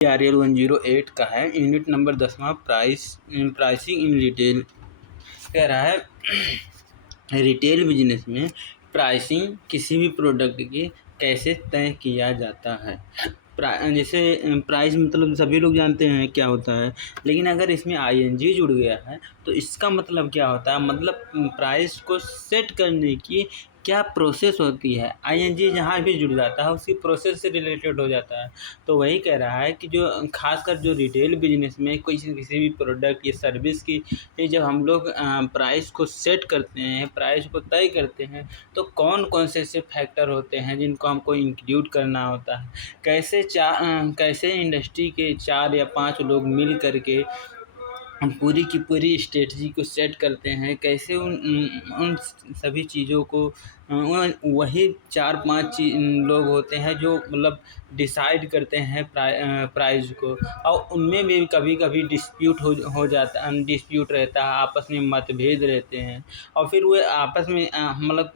RL 108 का है, unit number 10वां, प्राइसिंग इन रिटेल। कह रहा है रिटेल बिजनेस में प्राइसिंग किसी भी प्रोडक्ट की कैसे तय किया जाता है। जैसे प्राइस मतलब सभी लोग जानते हैं क्या होता है, लेकिन अगर इसमें आईएनजी जुड़ गया है तो इसका मतलब क्या होता है, मतलब प्राइस को सेट करने की क्या प्रोसेस होती है। आईएनजी जहाँ भी जुड़ जाता है उसकी प्रोसेस से रिलेटेड हो जाता है। तो वही कह रहा है कि जो खासकर जो रिटेल बिजनेस में कोई किसी भी प्रोडक्ट या सर्विस की ये जब हम लोग प्राइस को सेट करते हैं, प्राइस को तय करते हैं, तो कौन कौन से ऐसे फैक्टर होते हैं जिनको हमको इंक्लूड करना होता है। कैसे इंडस्ट्री के 4 या 5 लोग मिल करके हम पूरी की पूरी स्ट्रेटजी को सेट करते हैं, कैसे उन सभी चीज़ों को वही 4-5 लोग होते हैं जो मतलब डिसाइड करते हैं प्राइस को, और उनमें भी कभी कभी हो जाता डिस्प्यूट रहता है, आपस में मतभेद रहते हैं। और फिर वे आपस में मतलब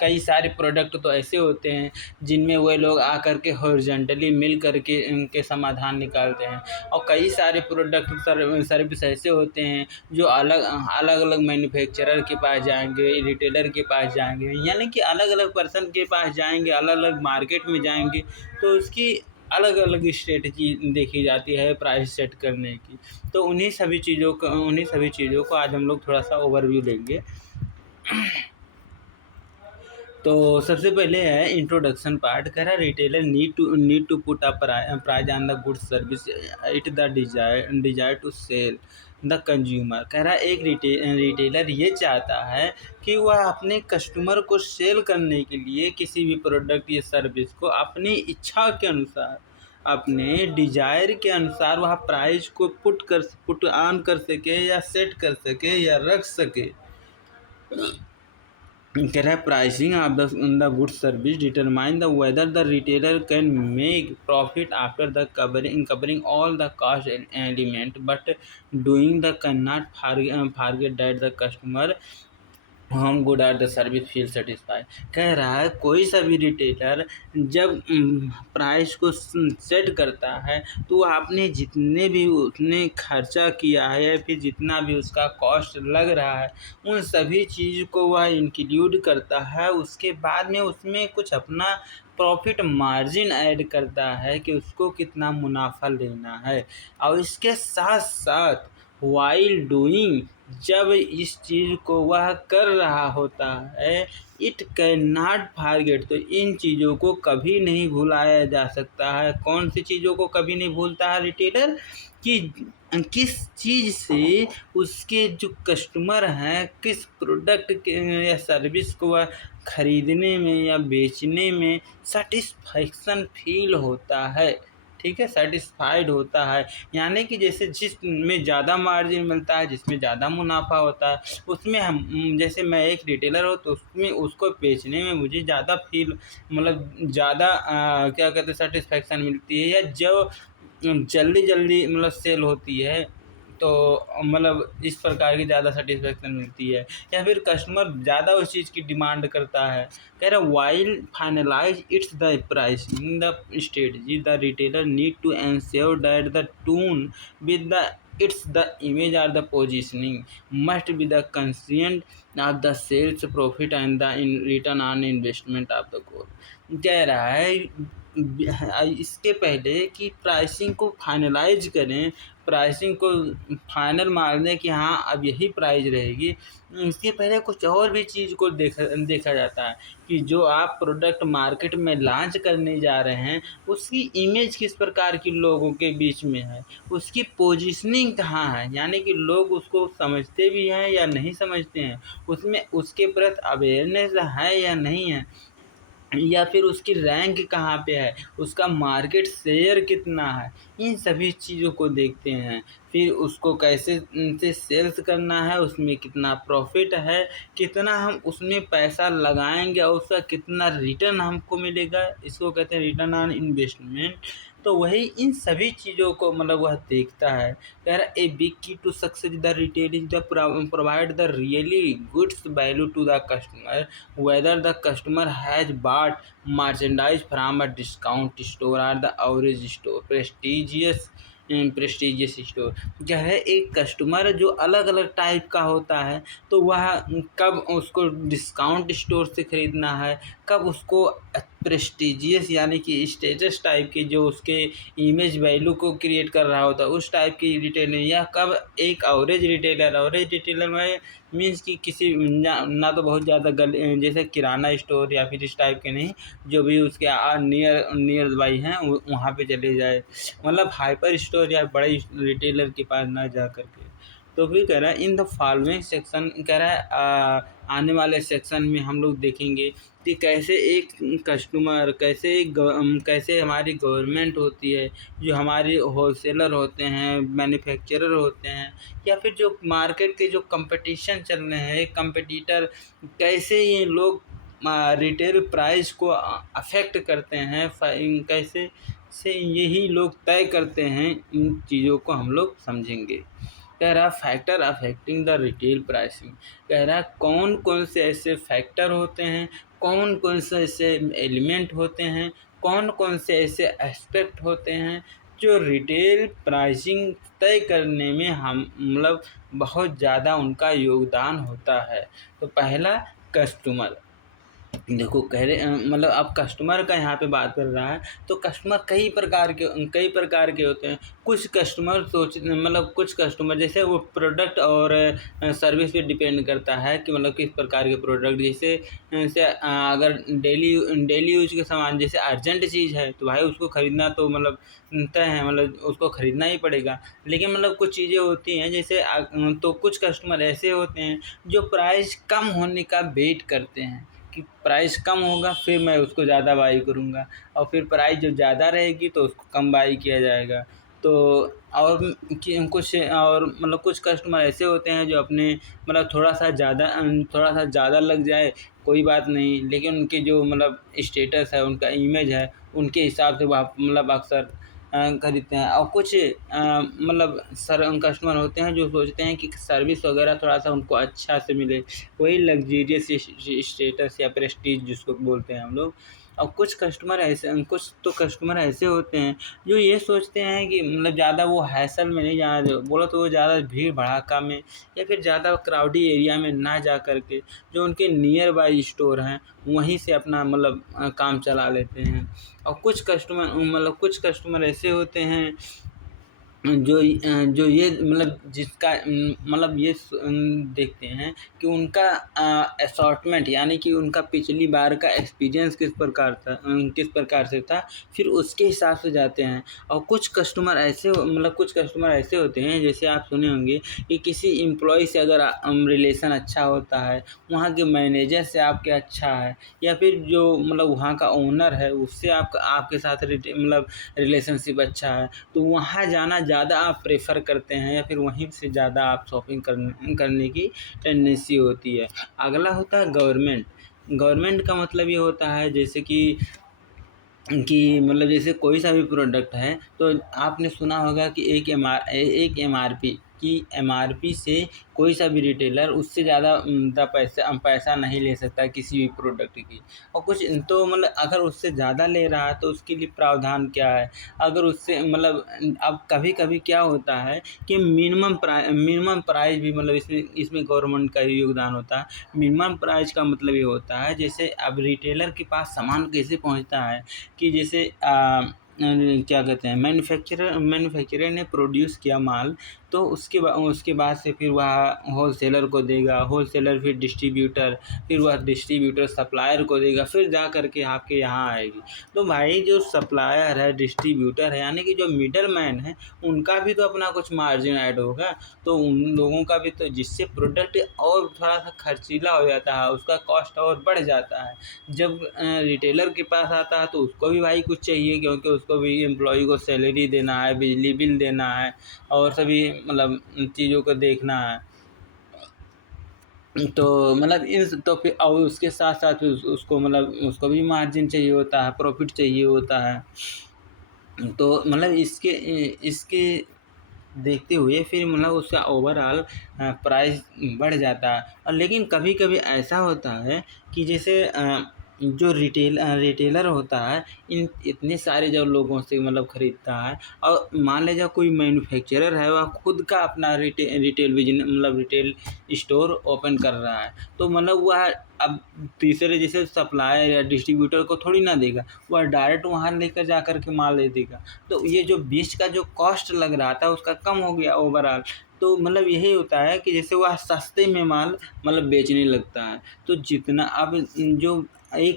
कई सारे प्रोडक्ट तो ऐसे होते हैं जिनमें वे लोग आकर के हॉरिजॉन्टली मिल करके इनके समाधान निकालते हैं, और कई सारे प्रोडक्ट सर्विस ऐसे होते हैं जो अलग अलग मैन्युफैक्चरर के पास जाएंगे, रिटेलर के पास जाएंगे, यानी कि अलग अलग पर्सन के पास जाएंगे, अलग अलग मार्केट में जाएंगे, तो उसकी अलग अलग स्ट्रेटजी देखी जाती है प्राइस सेट करने की। तो उन्हीं सभी चीज़ों को आज हम लोग थोड़ा सा ओवरव्यू लेंगे। तो सबसे पहले है इंट्रोडक्शन पार्ट। कह रहा है retailer need to put a price on the goods service it the desire to sell the consumer. कह रहा है एक रिटेलर ये चाहता है कि वह अपने कस्टमर को सेल करने के लिए किसी भी प्रोडक्ट या सर्विस को अपनी इच्छा के अनुसार, अपने डिजायर के अनुसार वह प्राइस को पुट ऑन कर सके या सेट कर सके या रख सके। कह रहा है pricing of the good service determine the whether the retailer can make profit after the covering all the cost element, but doing the can not forget that the customer hmm good are the service feel satisfy. कह रहा है कोई सा भी retailer जब price को set करता है तो वह आपने जितने भी उसने खर्चा किया है या फिर जितना भी उसका कॉस्ट लग रहा है उन सभी चीज़ को वह इंक्लूड करता है। उसके बाद में उसमें कुछ अपना प्रॉफिट मार्जिन ऐड करता है कि उसको कितना मुनाफा लेना है। और इसके साथ साथ वाइल डूइंग, जब इस चीज़ को वह कर रहा होता है, इट कैन नॉट फॉरगेट, तो इन चीज़ों को कभी नहीं भुलाया जा सकता है। कौन सी चीज़ों को कभी नहीं भूलता है रिटेलर, कि किस चीज़ से उसके जो कस्टमर हैं किस प्रोडक्ट के या सर्विस को वह खरीदने में या बेचने में सेटिस्फैक्शन फील होता है। ठीक है, सेटिस्फाइड होता है, यानी कि जैसे जिसमें ज़्यादा मार्जिन मिलता है, जिसमें ज़्यादा मुनाफा होता है, उसमें हम जैसे मैं एक रिटेलर हूँ तो उसमें उसको बेचने में मुझे ज़्यादा फील मतलब ज़्यादा क्या कहते हैं सेटिस्फैक्शन मिलती है, या जो जल्दी मतलब सेल होती है, तो मतलब इस प्रकार की ज़्यादा सेटिस्फैक्शन मिलती है, या फिर कस्टमर ज़्यादा उस चीज़ की डिमांड करता है। कह रहा while finalize its the price in the strategy the retailer need to ensure that the tune with the its the image are the positioning must be the consistent of the sales profit and the return on investment of the goal. कह रहा है इसके पहले कि pricing को finalise करें, pricing को final मार दें कि हाँ अब यही प्राइस रहेगी, इसके पहले कुछ और भी चीज़ को देखा जाता है कि जो आप प्रोडक्ट मार्केट में लॉन्च करने जा रहे हैं उसकी इमेज किस प्रकार की लोगों के बीच में है, उसकी पोजीशनिंग कहाँ है, यानी कि लोग उसको समझते भी हैं या नहीं समझते हैं, उसमें उसके प्रति अवेयरनेस है या नहीं है, या फिर उसकी रैंक कहाँ पे है, उसका मार्केट शेयर कितना है, इन सभी चीज़ों को देखते हैं। फिर उसको कैसे से सेल्स करना है, उसमें कितना प्रॉफिट है, कितना हम उसमें पैसा लगाएंगे और उसका कितना रिटर्न हमको मिलेगा, इसको कहते हैं रिटर्न ऑन इन्वेस्टमेंट। तो वही इन सभी चीज़ों को मतलब वह देखता है। कह रहा a big key to success the retail is the provide the really goods value to the customer whether the customer has bought merchandise from a discount store or the average store prestigious store. क्या है, एक customer जो अलग अलग type का होता है, तो वह कब उसको डिस्काउंट स्टोर से ख़रीदना है, कब उसको प्रेस्टिजियस यानी कि स्टेटस टाइप की जो उसके इमेज वैल्यू को क्रिएट कर रहा होता है उस टाइप की रिटेलर, या कब एक एवरेज रिटेलर में मीन्स कि किसी ना तो बहुत ज़्यादा जैसे किराना स्टोर या फिर इस टाइप के नहीं, जो भी उसके नियर बाई हैं वहाँ पे चले जाए, मतलब हाइपर स्टोर या बड़े रिटेलर के पास ना जा कर के। तो फिर कह रहा है इन द फॉलोइंग सेक्शन, कह रहा है आने वाले सेक्शन में हम लोग देखेंगे कि कैसे एक कस्टमर, कैसे हमारी गवर्नमेंट होती है, जो हमारे होलसेलर होते हैं, मैन्युफैक्चरर होते हैं, या फिर जो मार्केट के जो कंपटीशन चल रहे हैं कंपटीटर, कैसे ये लोग रिटेल प्राइस को अफेक्ट करते हैं, कैसे से यही लोग तय करते हैं, इन चीज़ों को हम लोग समझेंगे। कह रहा factor affecting the retail pricing, कह रहा कौन कौन से ऐसे फैक्टर होते हैं, कौन कौन से ऐसे एलिमेंट होते हैं, कौन कौन से ऐसे एस्पेक्ट होते हैं जो रिटेल प्राइसिंग तय करने में हम मतलब बहुत ज़्यादा उनका योगदान होता है। तो पहला, कस्टमर। देखो कह रहे मतलब अब कस्टमर का यहाँ पे बात कर रहा है, तो कस्टमर कई प्रकार के होते हैं। कुछ कस्टमर कुछ कस्टमर जैसे वो प्रोडक्ट और सर्विस पे डिपेंड करता है कि मतलब किस प्रकार के प्रोडक्ट, जैसे अगर डेली डेली यूज के सामान, जैसे अर्जेंट चीज़ है तो भाई उसको ख़रीदना तो मतलब तय है, मतलब उसको ख़रीदना ही पड़ेगा। लेकिन मतलब कुछ चीज़ें होती हैं जैसे तो कुछ कस्टमर ऐसे होते हैं जो प्राइस कम होने का वेट करते हैं कि प्राइस कम होगा फिर मैं उसको ज़्यादा बाई करूँगा, और फिर प्राइस जब ज़्यादा रहेगी तो उसको कम बाई किया जाएगा। तो और कुछ कस्टमर ऐसे होते हैं जो अपने मतलब थोड़ा सा ज़्यादा लग जाए कोई बात नहीं, लेकिन उनके जो मतलब स्टेटस है, उनका इमेज है, उनके हिसाब से वह मतलब अक्सर खरीदते हैं। और कुछ कस्टमर होते हैं जो सोचते हैं कि सर्विस वगैरह थोड़ा-सा उनको अच्छा से मिले, वही लग्ज़रियस स्टेटस या प्रेस्टीज जिसको बोलते हैं हम लोग। और कुछ तो कस्टमर ऐसे होते हैं जो ये सोचते हैं कि मतलब ज़्यादा वो हैसल में नहीं जाना, जो बोला तो वो ज़्यादा भीड़-भड़ाका में या फिर ज़्यादा क्राउडी एरिया में ना जा कर के जो उनके नियर बाय स्टोर हैं, वहीं से अपना काम चला लेते हैं। और कुछ कस्टमर ऐसे होते हैं जो ये देखते हैं कि उनका असॉर्टमेंट यानी कि उनका पिछली बार का एक्सपीरियंस किस प्रकार से था, फिर उसके हिसाब से जाते हैं। और कुछ कस्टमर ऐसे होते हैं, जैसे आप सुने होंगे कि किसी एम्प्लॉय से अगर रिलेशन अच्छा होता है, वहाँ के मैनेजर से आपके अच्छा है, या फिर जो वहाँ का ओनर है उससे आपके साथ रिलेशनशिप अच्छा है, तो वहाँ जाना ज़्यादा आप प्रेफ़र करते हैं, या फिर वहीं से ज़्यादा आप शॉपिंग करने की टेंडेंसी होती है। अगला होता है गवर्नमेंट। गवर्नमेंट का मतलब ये होता है जैसे कि जैसे कोई सा भी प्रोडक्ट है, तो आपने सुना होगा कि एक एमआरपी से कोई सा भी रिटेलर उससे ज़्यादा पैसा नहीं ले सकता किसी भी प्रोडक्ट की। और कुछ तो अगर उससे ज़्यादा ले रहा है तो उसके लिए प्रावधान क्या है? अगर उससे अब कभी-कभी क्या होता है कि मिनिमम प्राइस भी इसमें इसमें गवर्नमेंट का ही योगदान होता है। मिनिमम प्राइस का मतलब ये होता है, जैसे अब रिटेलर के पास सामान कैसे पहुँचता है कि जैसे क्या कहते हैं, मैन्युफैक्चरर ने प्रोड्यूस किया माल, तो उसके बाद से फिर वह होलसेलर को देगा, होलसेलर फिर वह डिस्ट्रीब्यूटर सप्लायर को देगा, फिर जा कर के आपके यहाँ आएगी। तो भाई जो सप्लायर है, डिस्ट्रीब्यूटर है, यानी कि जो मिडलमैन है, उनका भी तो अपना कुछ मार्जिन ऐड होगा। तो उन लोगों का भी तो, जिससे प्रोडक्ट और थोड़ा-सा खर्चीला हो जाता है, उसका कॉस्ट और बढ़ जाता है। जब रिटेलर के पास आता है तो उसको भी भाई कुछ चाहिए, क्योंकि उसको भी एम्प्लॉई को सैलरी देना है, बिजली बिल देना है, और सभी चीज़ों को देखना है। तो फिर और उसके साथ-साथ उसको भी मार्जिन चाहिए होता है, प्रॉफ़िट चाहिए होता है। तो मतलब इसके देखते हुए फिर मतलब उसका ओवरऑल प्राइस बढ़ जाता है। और लेकिन कभी-कभी ऐसा होता है कि जैसे जो रिटेलर होता है, इन इतने सारे जब लोगों से मतलब खरीदता है, और मान लीजिए कोई मैन्युफैक्चरर है, वह खुद का अपना रिटेल बिज़नेस मतलब रिटेल स्टोर ओपन कर रहा है, तो मतलब वह अब तीसरे जैसे सप्लायर या डिस्ट्रीब्यूटर को थोड़ी ना देगा, वह डायरेक्ट वहाँ लेकर जा कर के माल दे देगा। तो ये जो बीच का जो कॉस्ट लग रहा था उसका कम हो गया ओवरऑल। तो मतलब यही होता है कि जैसे वह सस्ते में माल मतलब बेचने लगता है। तो जितना अब जो एक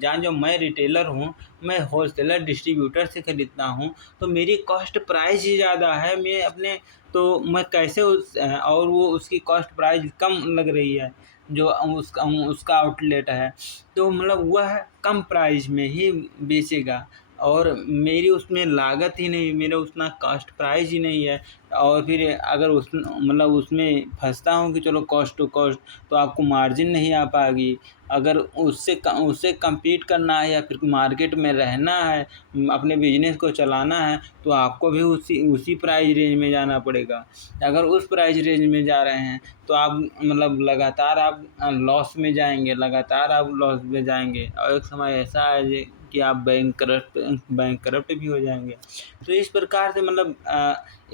जहाँ जो मैं रिटेलर हूँ, मैं होलसेलर डिस्ट्रीब्यूटर से खरीदता हूँ, तो मेरी कॉस्ट प्राइस ही ज़्यादा है। मैं अपने तो मैं कैसे और वो उसकी कॉस्ट प्राइस कम लग रही है, जो उसका आउटलेट है, तो मतलब वह कम प्राइस में ही बेचेगा, और मेरी उसमें लागत ही नहीं, मेरा उतना कॉस्ट प्राइस ही नहीं है। और फिर अगर उस मतलब उसमें फँसता हूँ कि चलो कॉस्ट टू कॉस्ट, तो आपको मार्जिन नहीं आ पाएगी। अगर उससे कम्पीट करना है या फिर मार्केट में रहना है, अपने बिजनेस को चलाना है, तो आपको भी उसी उसी प्राइस रेंज में जाना पड़ेगा। अगर उस प्राइस रेंज में जा रहे हैं, तो आप मतलब लगातार आप लॉस में जाएंगे, लगातार आप लॉस में जाएंगे, और एक समय ऐसा है कि आप बैंक करप्ट भी हो जाएंगे। तो इस प्रकार से मतलब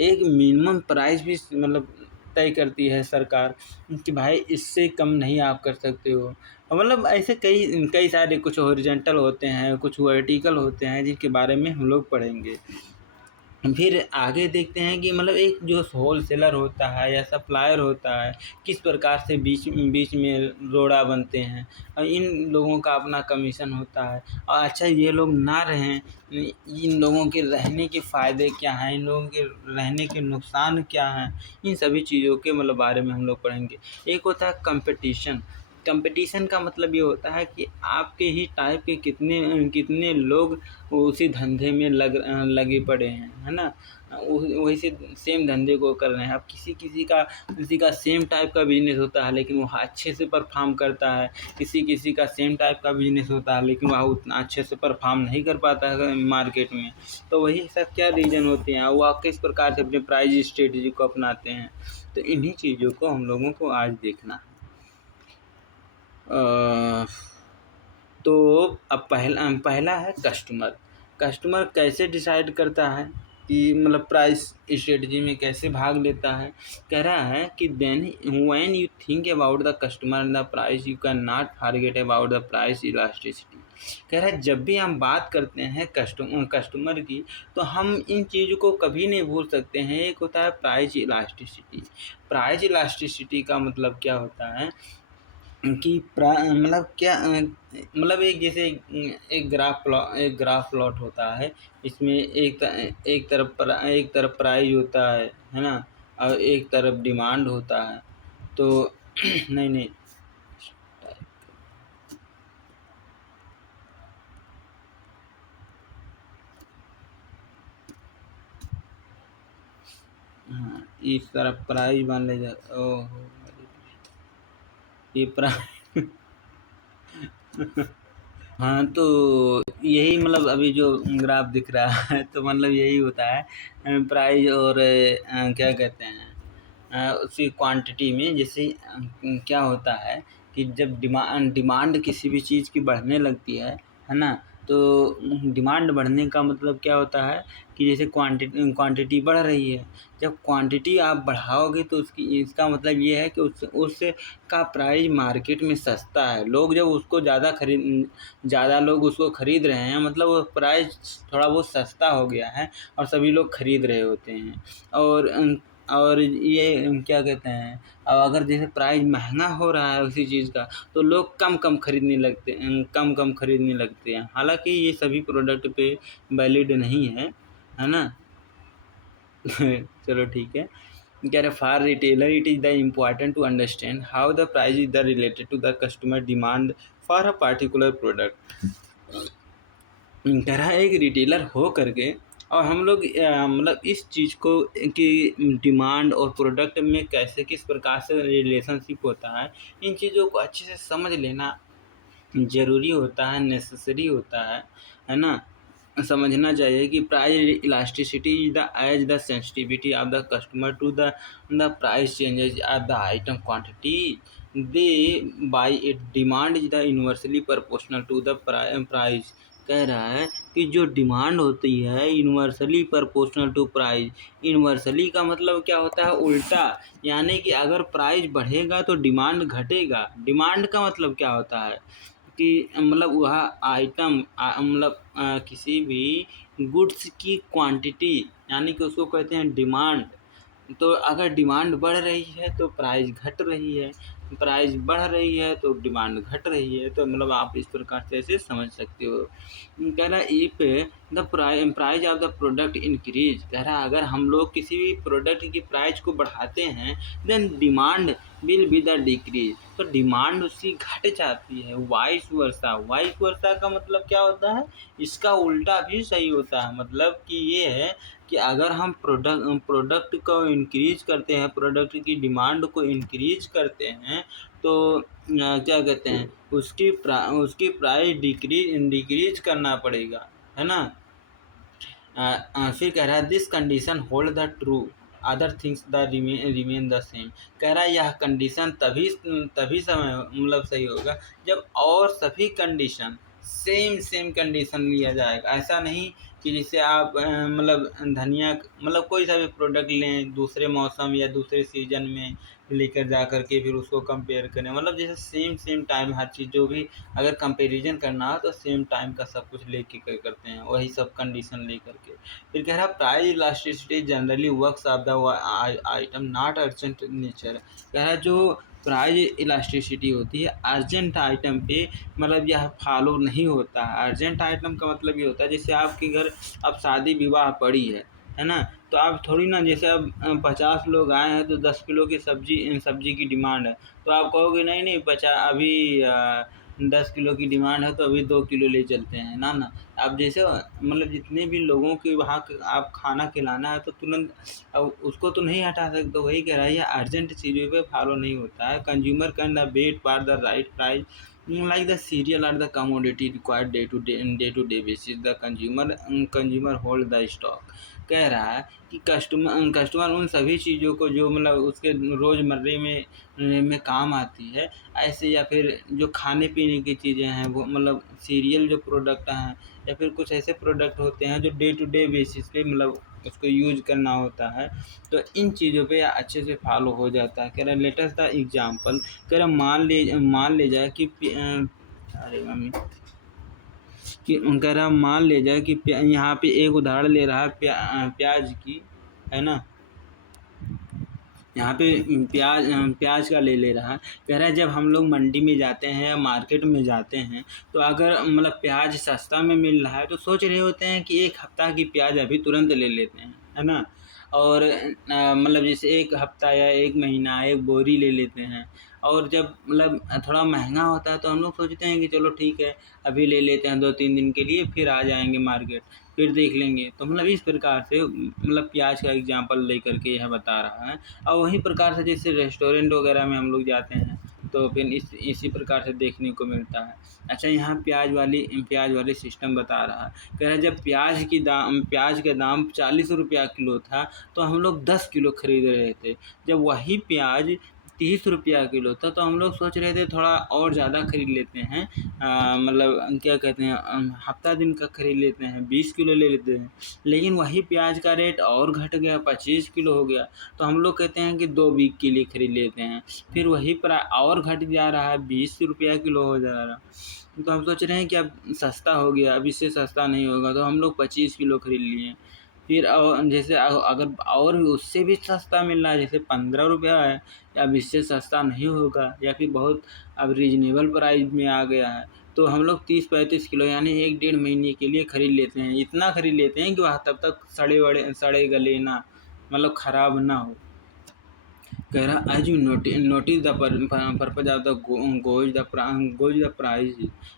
एक मिनिमम प्राइस भी मतलब तय करती है सरकार कि भाई इससे कम नहीं आप कर सकते हो। और मतलब ऐसे कई कई सारे कुछ हॉरिजॉन्टल होते हैं, कुछ वर्टिकल होते हैं, जिनके बारे में हम लोग पढ़ेंगे। फिर आगे देखते हैं कि मतलब एक जो होलसेलर होता है या सप्लायर होता है, किस प्रकार से बीच बीच में रोड़ा बनते हैं, और इन लोगों का अपना कमीशन होता है। और अच्छा, ये लोग ना रहें, इन लोगों के रहने के फ़ायदे क्या हैं, इन लोगों के रहने के नुकसान क्या हैं, इन सभी चीज़ों के मतलब बारे में हम लोग पढ़ेंगे। एक होता है कंपटीशन। कंपटीशन का मतलब ये होता है कि आपके ही टाइप के कितने कितने लोग उसी धंधे में लगे पड़े हैं, है ना? वैसे सेम धंधे को कर रहे हैं। अब किसी का सेम टाइप का बिज़नेस होता है, लेकिन वो अच्छे से परफ़ॉर्म करता है। किसी का सेम टाइप का बिज़नेस होता है, लेकिन वह उतना अच्छे से परफ़ॉर्म नहीं कर पाता है मार्केट में। तो वही सब क्या रीज़न होते हैं, वो किस प्रकार से अपने प्राइस स्ट्रेटजी को अपनाते हैं। तो इन्हीं चीज़ों को हम लोगों को आज देखना है। अ, तो अब पहला है कस्टमर। कस्टमर कैसे डिसाइड करता है कि मतलब प्राइस स्ट्रेटजी में कैसे भाग लेता है? कह रहा है कि then when you think about the customer and the price, you can not forget about the price elasticity. कह रहा है जब भी हम बात करते हैं कस्टमर की, तो हम इन चीज़ों को कभी नहीं भूल सकते हैं। एक होता है प्राइस इलास्टिसिटी। प्राइस इलास्टिसिटी का मतलब क्या होता है कि मतलब क्या मतलब एक ग्राफ प्लॉट होता है। इसमें एक तरफ प्राइस होता है ना? और एक तरफ डिमांड होता है। तो नहीं, नहीं। हाँ, इस तरफ प्राइस मान ले जा ओहो! ये प्राइस हाँ, तो यही मतलब अभी जो ग्राफ दिख रहा है, तो मतलब यही होता है प्राइस और क्या कहते हैं उसकी क्वांटिटी में। जैसे क्या होता है कि जब डिमांड किसी भी चीज़ की बढ़ने लगती है ना? तो डिमांड बढ़ने का मतलब क्या होता है कि जैसे क्वांटिटी बढ़ रही है। जब क्वांटिटी आप बढ़ाओगे, तो उसकी इसका मतलब ये है कि उस का प्राइस मार्केट में सस्ता है। लोग जब उसको ज़्यादा लोग उसको खरीद रहे हैं, मतलब वो प्राइस थोड़ा बहुत सस्ता हो गया है, और सभी लोग खरीद रहे होते हैं। और और ये क्या कहते हैं, अब अगर जैसे प्राइस महँगा हो रहा है उसी चीज़ का, तो लोग कम-कम खरीदने लगते हैं। हालाँकि ये सभी प्रोडक्ट पे वैलिड नहीं है ना? चलो ठीक है। कह रहे for retailer it is the important to understand how the price is the related to the customer demand for a particular product. कह रहा है एक रिटेलर हो करके, और हम लोग मतलब इस चीज़ को कि डिमांड और प्रोडक्ट में कैसे किस प्रकार से रिलेशनशिप होता है, इन चीज़ों को अच्छे से समझ लेना ज़रूरी होता है, नेसेसरी होता है ना? समझना चाहिए कि price elasticity is the as the sensitivity of the customer to the price changes of the item quantity they buy it demand is the universally proportional to the price. कह रहा है कि जो डिमांड होती है universally proportional to price. Universally का मतलब क्या होता है, उल्टा, यानी कि अगर प्राइस बढ़ेगा तो डिमांड घटेगा। डिमांड का मतलब क्या होता है कि मतलब वह आइटम मतलब किसी भी गुड्स की क्वांटिटी, यानी कि उसको कहते हैं डिमांड। तो अगर डिमांड बढ़ रही है तो प्राइस घट रही है, प्राइस बढ़ रही है तो डिमांड घट रही है। तो मतलब आप इस प्रकार से ऐसे समझ सकते हो। कह रहा है if the price of the product increase, कह रहा है अगर हम लोग किसी भी प्रोडक्ट की प्राइस को बढ़ाते हैं then demand will be the decrease, तो डिमांड उसकी घट जाती है। वाइस वर्सा, वाइस वर्सा का मतलब क्या होता है, इसका उल्टा भी सही होता है। मतलब कि ये है कि अगर हम प्रोडक्ट को इंक्रीज करते हैं, प्रोडक्ट की डिमांड को इंक्रीज करते हैं, तो क्या कहते हैं उसकी प्राइस डिक्रीज करना पड़ेगा, है ना। फिर कह रहा है this condition hold the true other things the remain the same. कह रहा है यह कंडीशन तभी तभी समय मतलब सही होगा जब और सभी कंडीशन सेम कंडीशन लिया जाएगा। ऐसा नहीं कि जैसे आप मतलब धनिया मतलब कोई सा भी प्रोडक्ट लें दूसरे मौसम या दूसरे सीजन में लेकर जा कर के फिर उसको कंपेयर करें, मतलब जैसे सेम टाइम हर चीज़ जो भी अगर कंपैरिजन करना हो तो सेम टाइम का सब कुछ लेके करते हैं, वही सब कंडीशन लेकर के। फिर कह रहा price elasticity generally works of the item not urgent nature. कह रहा जो प्राइस इलास्टिसिटी होती है अर्जेंट आइटम पे मतलब यह फॉलो नहीं होता है। अर्जेंट आइटम का मतलब ये होता है जैसे आपके घर अब शादी विवाह पड़ी है ना, तो आप थोड़ी ना जैसे अब 50 लोग आए हैं तो 10 किलो की सब्जी की डिमांड है, तो आप कहोगे नहीं नहीं 50 अभी 10 किलो की डिमांड है तो अभी 2 किलो ले चलते हैं ना ना। अब जैसे मतलब जितने भी लोगों के वहाँ आप खाना खिलाना है तो तुरंत अब उसको तो नहीं हटा सकते। वही कह रहा है ये अर्जेंट चीज़ों पे फॉलो नहीं होता है। Consumer can the wait for the right price like the cereal or the commodity required day to day basis the consumer hold the stock। कह रहा है कि कस्टमर उन सभी चीज़ों को जो मतलब उसके रोज़मर्रे में काम आती है ऐसे, या फिर जो खाने पीने की चीज़ें हैं वो मतलब सीरियल जो प्रोडक्ट हैं या फिर कुछ ऐसे प्रोडक्ट होते हैं जो डे टू डे बेसिस पे मतलब उसको यूज करना होता है, तो इन चीज़ों पे अच्छे से फॉलो हो जाता है। कह रहा लेटेस्ट द एग्जाम्पल, कह रहा मान ले जाए कि अरे मम्मी कि कह रहा मान ले जाए कि यहाँ पे एक उदाहरण ले रहा है प्याज की, है ना। यहाँ पे प्याज का ले रहा है। कह रहा है जब हम लोग मंडी में जाते हैं या मार्केट में जाते हैं तो अगर मतलब प्याज सस्ता में मिल रहा है तो सोच रहे होते हैं कि एक हफ्ता की प्याज अभी तुरंत ले लेते हैं, है ना। और मतलब जैसे एक हफ्ता या एक महीना एक बोरी ले लेते हैं। और जब मतलब थोड़ा महंगा होता है तो हम लोग सोचते हैं कि चलो ठीक है अभी ले लेते हैं 2-3 दिन के लिए, फिर आ जाएंगे मार्केट, फिर देख लेंगे। तो मतलब इस प्रकार से मतलब प्याज का एग्जाम्पल लेकर के यह बता रहा है। और वही प्रकार से जैसे रेस्टोरेंट वगैरह में हम लोग जाते हैं तो फिर इसी प्रकार से देखने को मिलता है। अच्छा यहाँ प्याज वाली सिस्टम बता रहा है। कह रहा है जब प्याज का दाम 40 रुपया किलो था तो हम लोग 10 किलो खरीद रहे थे। जब वही प्याज 30 रुपया किलो था तो हम लोग सोच रहे थे थोड़ा और ज़्यादा खरीद लेते हैं, मतलब क्या कहते हैं हफ्ता दिन का खरीद लेते हैं, 20 किलो ले लेते हैं। लेकिन वही प्याज का रेट और घट गया, 25 किलो हो गया, तो हम लोग कहते हैं कि 2 वीक के लिए खरीद लेते हैं। फिर वही और घट जा रहा है, 20 रुपया किलो हो जा रहा, तो हम सोच रहे हैं कि अब सस्ता हो गया, अब इससे सस्ता नहीं होगा, तो हम लोग 25 किलो खरीद लिए। फिर जैसे अगर और उससे भी सस्ता मिल रहा है जैसे 15 रुपया है, अब इससे सस्ता नहीं होगा या फिर बहुत अब रीजनेबल प्राइस में आ गया है, तो हम लोग 30-35 किलो यानी 1-1.5 महीने के लिए खरीद लेते हैं। इतना खरीद लेते हैं कि वह तब तक सड़े गले ना मतलब ख़राब ना हो। कह रहा as you notice the purpose of the goes the price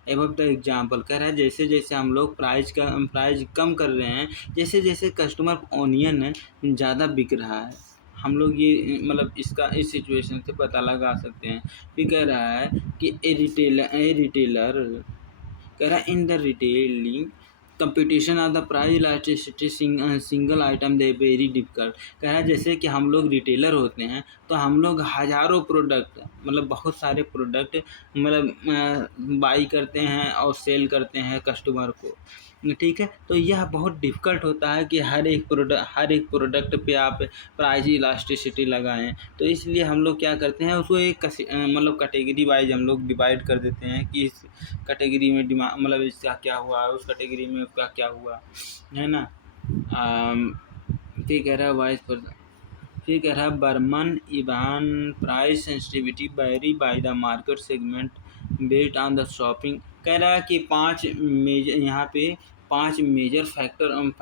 above the example. कह रहा है जैसे जैसे हम लोग प्राइस कम कर रहे हैं, जैसे जैसे कस्टमर ऑनियन ज़्यादा बिक रहा है, हम लोग ये मतलब इस सिचुएशन से पता लगा सकते हैं। फिर कह रहा है कि ए रिटेलर कह रहा है in the retailing competition of the price elasticity single item they very difficult. कह रहा है जैसे कि हम लोग रिटेलर होते हैं तो हम लोग हज़ारों प्रोडक्ट मतलब बहुत सारे प्रोडक्ट मतलब बाई करते हैं और सेल करते हैं कस्टमर को, ठीक है। तो यह बहुत डिफ़िकल्ट होता है कि हर एक प्रोडक्ट पे आप प्राइस इलास्टिसिटी लगाएँ। तो इसलिए हम लोग क्या करते हैं उसको एक मतलब कैटेगरी वाइज़ हम लोग डिवाइड कर देते हैं कि इस कैटेगरी में मतलब इसका क्या हुआ, उस कैटेगरी में उसका क्या हुआ, है ना। फिर कह रहा है फिर कह रहा है Berman Evans price sensitivity vary by the market segment based on the shopping. कह रहा है कि 5 मेजर यहाँ पे 5 मेजर फैक्टर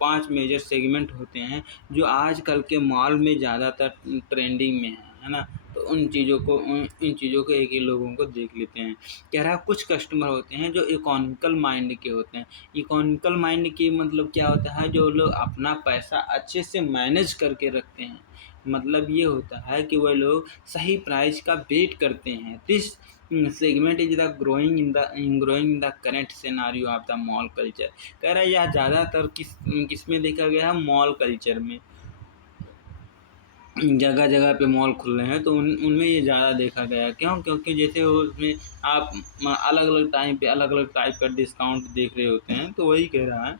5 मेजर सेगमेंट होते हैं जो आजकल के मॉल में ज़्यादातर ट्रेंडिंग में है ना। तो इन चीज़ों को एक ही लोगों को देख लेते हैं। कह रहा है कुछ कस्टमर होते हैं जो इकोनॉमिकल माइंड के होते हैं। इकोनॉमिकल माइंड की मतलब क्या होता है, जो लोग अपना पैसा अच्छे से मैनेज करके रखते हैं। मतलब ये होता है कि वह लोग सही प्राइस का वेट करते हैं। This segment is the growing in the current scenario of the mall culture. कह रहा है यह ज़्यादातर किस में देखा गया है, मॉल कल्चर में। जगह जगह पे मॉल खुल रहे हैं तो उनमें ये ज़्यादा देखा गया। क्यों? क्योंकि जैसे उसमें आप अलग अलग टाइम पे अलग अलग टाइप का डिस्काउंट देख रहे होते हैं। तो वही कह रहा है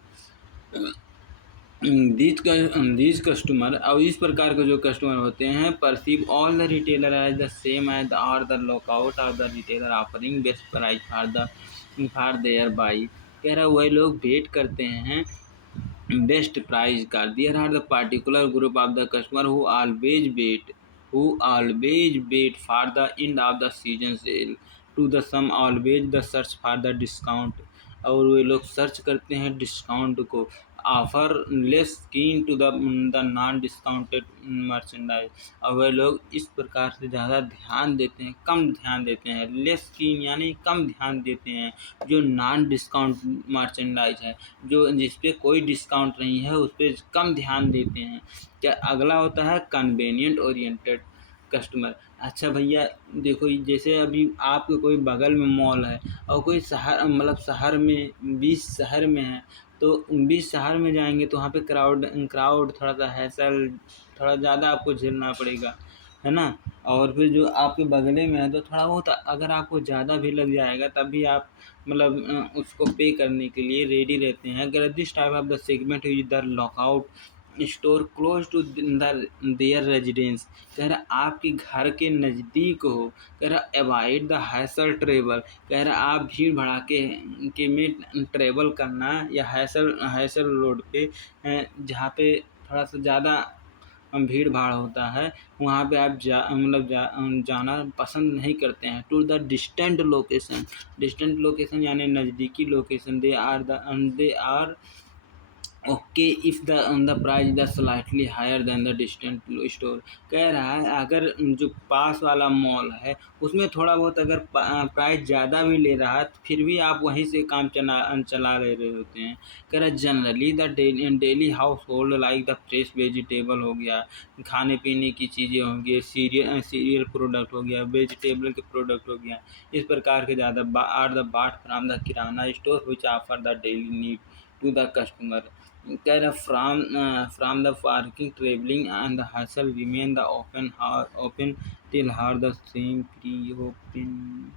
दीज कस्टमर और इस प्रकार के जो कस्टमर होते हैं perceive all the retailer as the same as are the lookout of the retailer offering best price for their buy. कह रहा है वही लोग वेट करते हैं बेस्ट प्राइस का। There are the particular group of the customer who always wait for the end of the season sale to the some always the search for the discount. और वे लोग सर्च करते हैं डिस्काउंट को, offer less keen to the non discounted merchandise. और वे लोग इस प्रकार से ज़्यादा ध्यान देते हैं, कम ध्यान देते हैं। लेस कीन यानी कम ध्यान देते हैं जो नॉन डिस्काउंट मर्चेंडाइज है, जो जिस पे कोई डिस्काउंट नहीं है उस पर कम ध्यान देते हैं। क्या अगला होता है कन्वीनियंट ओरिएंटेड कस्टमर। अच्छा भैया देखो जैसे अभी आपके कोई बगल में मॉल है और कोई शहर मतलब शहर में 20 शहर में है, तो 20 शहर में जाएंगे तो वहाँ पे क्राउड थोड़ा सा हैसल थोड़ा ज़्यादा आपको झेलना पड़ेगा, है ना। और फिर जो आपके बगले में है तो थोड़ा बहुत अगर आपको ज़्यादा भी लग जाएगा तब भी आप मतलब उसको पे करने के लिए रेडी रहते हैं। अगर this type of the segment is the lockout store close to their residence. कह रहा आपके घर के नज़दीक हो। कह रहा अवॉइड द हैसल ट्रेवल। कह रहा आप भीड़ भड़ाके के में ट्रेवल करना या हैसल रोड पे जहाँ पे थोड़ा सा ज़्यादा भीड़ भाड़ होता है वहाँ पे आप जाना पसंद नहीं करते हैं। टू द डिस्टेंट लोकेशन यानी नज़दीकी location they are okay if the price the slightly higher than the distant store. कह रहा है अगर जो पास वाला मॉल है उसमें थोड़ा बहुत अगर प्राइस ज़्यादा भी ले रहा है तो फिर भी आप वहीं से काम चला रहे होते हैं। कह रहा है generally the daily house hold like the fresh vegetable हो गया, खाने पीने की चीज़ें होंगी, सीरियल प्रोडक्ट हो गया, वेजिटेबल के प्रोडक्ट हो गया, इस प्रकार के ज़्यादा are the but from the kirana store which offer the daily need to the customer. कह रहा from the parking travelling and the hassle remain the open till hour the same pre open.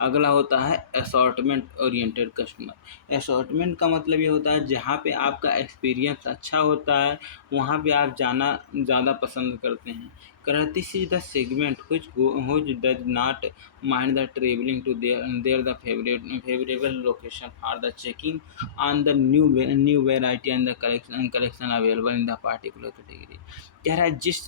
अगला होता है असॉर्टमेंट ओरिएंटेड कस्टमर। असॉर्टमेंट का मतलब ये होता है जहाँ पे आपका एक्सपीरियंस अच्छा होता है वहाँ पे आप जाना ज़्यादा पसंद करते हैं। This is the segment which does not mind the traveling to their the favorable location for the checking on the new variety and the collection available in the particular category। कह रहा है जिस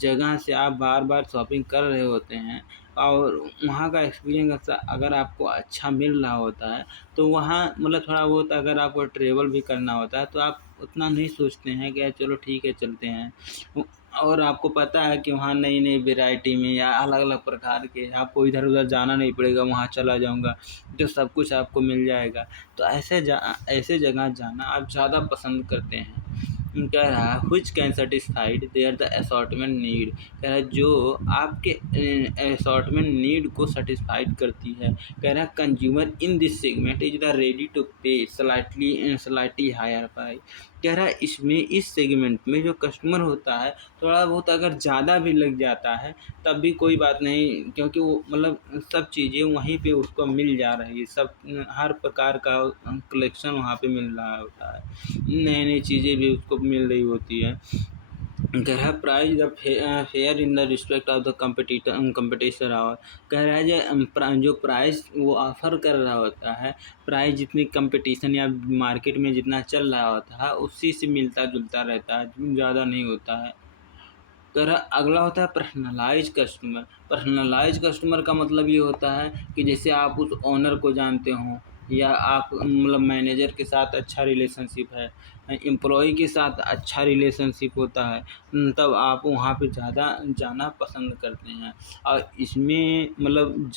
जगह से आप बार बार शॉपिंग कर रहे होते हैं और वहाँ का एक्सपीरियंस अगर आपको अच्छा मिल रहा होता है तो वहाँ मतलब थोड़ा बहुत अगर आपको ट्रेवल भी करना होता है तो आप उतना नहीं सोचते हैं कि चलो ठीक है चलते हैं। और आपको पता है कि वहाँ नई नई वैरायटी में या अलग अलग प्रकार के आपको इधर उधर जाना नहीं पड़ेगा, वहाँ चला जाऊँगा तो सब कुछ आपको मिल जाएगा। तो ऐसे जगह जाना आप ज़्यादा पसंद करते हैं। कह रहा है which can satisfied their the assortment need, कह रहा है जो आपके assortment need को satisfied करती है। कह रहा है consumer in this segment is the ready to pay slightly higher price, कह रहा है इसमें इस सेगमेंट में जो कस्टमर होता है थोड़ा बहुत अगर ज़्यादा भी लग जाता है तब भी कोई बात नहीं, क्योंकि वो मतलब सब चीज़ें वहीं पे उसको मिल जा रही है, सब हर प्रकार का कलेक्शन वहाँ पे मिल रहा होता है, नई नई चीज़ें भी उसको मिल रही होती है। कह रहा है price the fair in the respect of the competition और कह रहा है जो प्राइस वो ऑफर कर रहा होता है, प्राइस जितनी कंपटीशन या मार्केट में जितना चल रहा होता है उसी से मिलता जुलता रहता है, ज़्यादा नहीं होता है। कह रहा अगला होता है पर्सनलाइज कस्टमर। पर्सनलाइज कस्टमर का मतलब ये होता है कि जैसे आप उस ओनर को जानते हो या आप मतलब मैनेजर के साथ अच्छा रिलेशनशिप है, एम्प्लॉय के साथ अच्छा रिलेशनशिप होता है, तब आप वहाँ पे ज़्यादा जाना पसंद करते हैं। और इसमें मतलब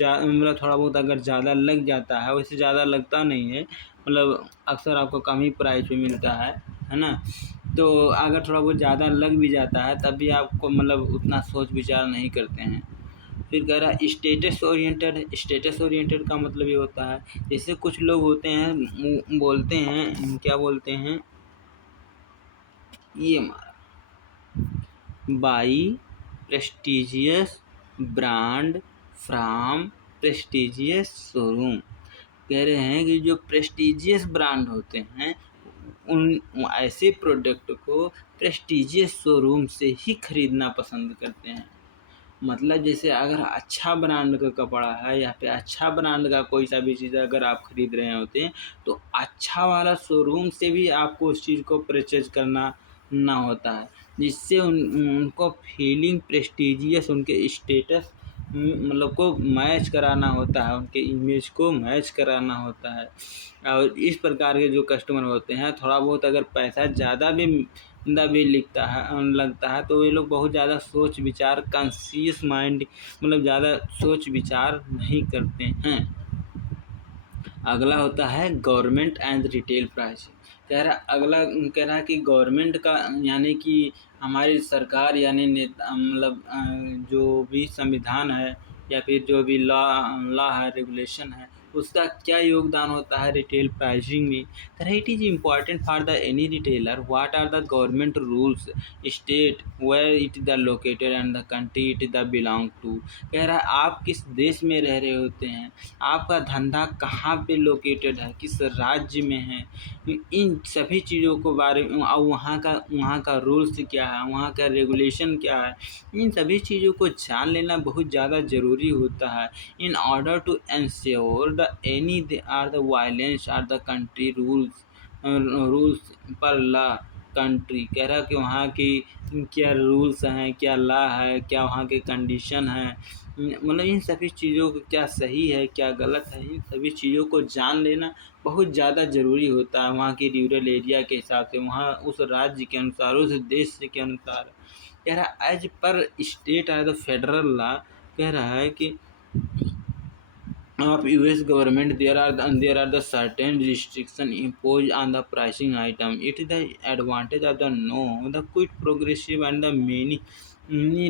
थोड़ा बहुत अगर ज़्यादा लग जाता है, वैसे ज़्यादा लगता नहीं है, मतलब अक्सर आपको कम ही प्राइस पे मिलता है ना। तो अगर थोड़ा बहुत ज़्यादा लग भी जाता है तब भी आपको मतलब उतना सोच विचार नहीं करते हैं। फिर कह रहा है स्टेटस ओरिएंटेड का मतलब ये होता है जैसे कुछ लोग होते हैं बोलते हैं, क्या बोलते हैं, ये by prestigious brand from prestigious showroom. कह रहे हैं कि जो प्रेस्टिजियस ब्रांड होते हैं उन ऐसे प्रोडक्ट को प्रेस्टिजियस शोरूम से ही खरीदना पसंद करते हैं। मतलब जैसे अगर अच्छा ब्रांड का कपड़ा है या फिर अच्छा ब्रांड का कोई सा भी चीज़ अगर आप खरीद रहे होते हैं तो अच्छा वाला शोरूम से भी आपको उस चीज़ को परचेज करना ना होता है, जिससे उनको फीलिंग प्रेस्टिजियस उनके स्टेटस मतलब को मैच कराना होता है, उनके इमेज को मैच कराना होता है। और इस प्रकार के जो कस्टमर होते हैं थोड़ा बहुत अगर पैसा ज़्यादा भी लगता है तो वे लोग बहुत ज़्यादा सोच विचार कॉन्शियस माइंड मतलब ज़्यादा सोच विचार नहीं करते हैं। अगला होता है गवर्नमेंट एंड रिटेल प्राइसिंग। कह रहा है कि गवर्नमेंट का यानी कि हमारी सरकार यानी नेता मतलब जो भी संविधान है या फिर जो भी लॉ है रेगुलेशन है उसका क्या योगदान होता है रिटेल प्राइसिंग में। कह रहा है it is important for the any retailer what are the government rules state where it the located and the country it the belong to. कह रहा है आप किस देश में रह रहे होते हैं, आपका धंधा कहाँ पे लोकेटेड है, किस राज्य में है, इन सभी चीज़ों को बारे में और वहाँ का रूल्स क्या है, वहाँ का रेगुलेशन क्या है, इन सभी चीज़ों को जान लेना बहुत ज़्यादा ज़रूरी होता है। In order to ensure the any they are the violence are the country rules per law country. कह रहा कि वहाँ की क्या रूल्स हैं, क्या लॉ है, क्या वहाँ के कंडीशन है, मतलब इन सभी चीज़ों को क्या सही है क्या गलत है, इन सभी चीज़ों को जान लेना बहुत ज़्यादा ज़रूरी होता है वहाँ की रूरल एरिया के हिसाब से, वहाँ उस राज्य के अनुसार उस देश के अनुसार। कह रहा as per state as the federal law, कह रहा है कि of US government there are the certain restriction imposed on the pricing item. It is the advantage of the no the quite progressive and the many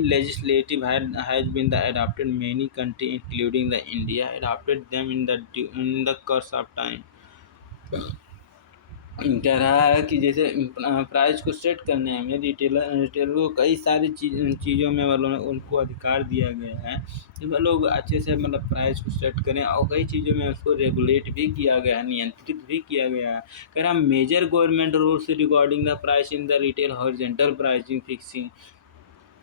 legislative has been the adopted many country including the India adopted them in the course of time। कह रहा है कि जैसे price को set करने में retailer को कई सारी चीज़ों में मतलब उनको अधिकार दिया गया है कि वह लोग अच्छे से मतलब प्राइस को सेट करें और कई चीज़ों में उसको रेगुलेट भी किया गया है, नियंत्रित भी किया गया है। कह रहा major government rules regarding the price in the retail horizontal pricing fixing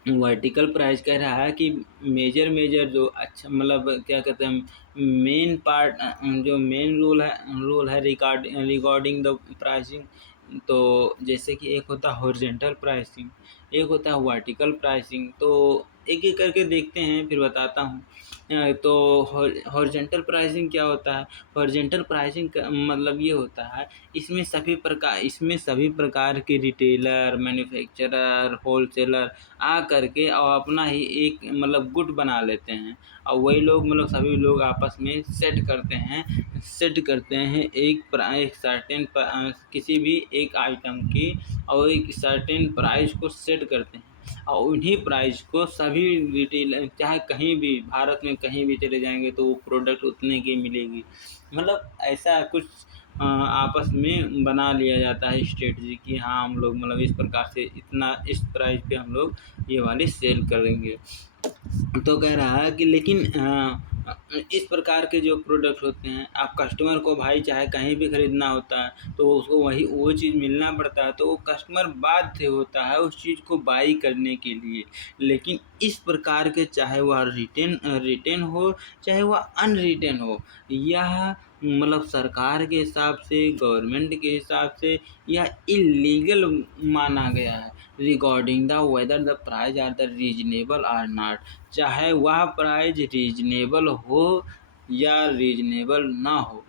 vertical price. कह रहा है कि मेजर जो अच्छा मतलब क्या कहते हैं मेन पार्ट जो मेन रूल है रिगार्डिंग द प्राइसिंग, तो जैसे कि एक होता है हॉरिजॉन्टल प्राइसिंग, एक होता है वर्टिकल प्राइसिंग। तो एक-एक करके देखते हैं, फिर बताता हूँ। तो हॉरिज़ॉन्टल प्राइसिंग क्या होता है? हॉरिज़ॉन्टल प्राइसिंग का मतलब ये होता है, इसमें सभी प्रकार के रिटेलर, मैन्युफैक्चरर, होलसेलर आ कर के और अपना ही एक मतलब गुट बना लेते हैं, और वही लोग मतलब सभी लोग आपस में सेट करते हैं एक सर्टेन किसी भी एक आइटम की, और एक सर्टेन प्राइस को सेट करते हैं, और उन्हीं प्राइस को सभी रिटेलर चाहे कहीं भी भारत में कहीं भी चले जाएँगे तो वो प्रोडक्ट उतने की मिलेगी। मतलब ऐसा कुछ आपस में बना लिया जाता है स्ट्रेटजी कि हाँ, हम लोग मतलब इस प्रकार से इतना इस प्राइस पे हम लोग ये वाली सेल करेंगे। तो कह रहा है कि लेकिन इस प्रकार के जो प्रोडक्ट होते हैं, आप कस्टमर को भाई चाहे कहीं भी खरीदना होता है तो उसको वो चीज़ मिलना पड़ता है, तो वो कस्टमर बाध्य होता है उस चीज़ को बाई करने के लिए। लेकिन इस प्रकार के चाहे वह रिटेन हो, चाहे वह अनरिटेन हो, यह मतलब सरकार के हिसाब से, गवर्नमेंट के हिसाब से यह इल्लीगल माना गया है regarding the whether the price are the reasonable are not. चाहे वह प्राइस रीजनेबल हो या रीजनेबल ना हो।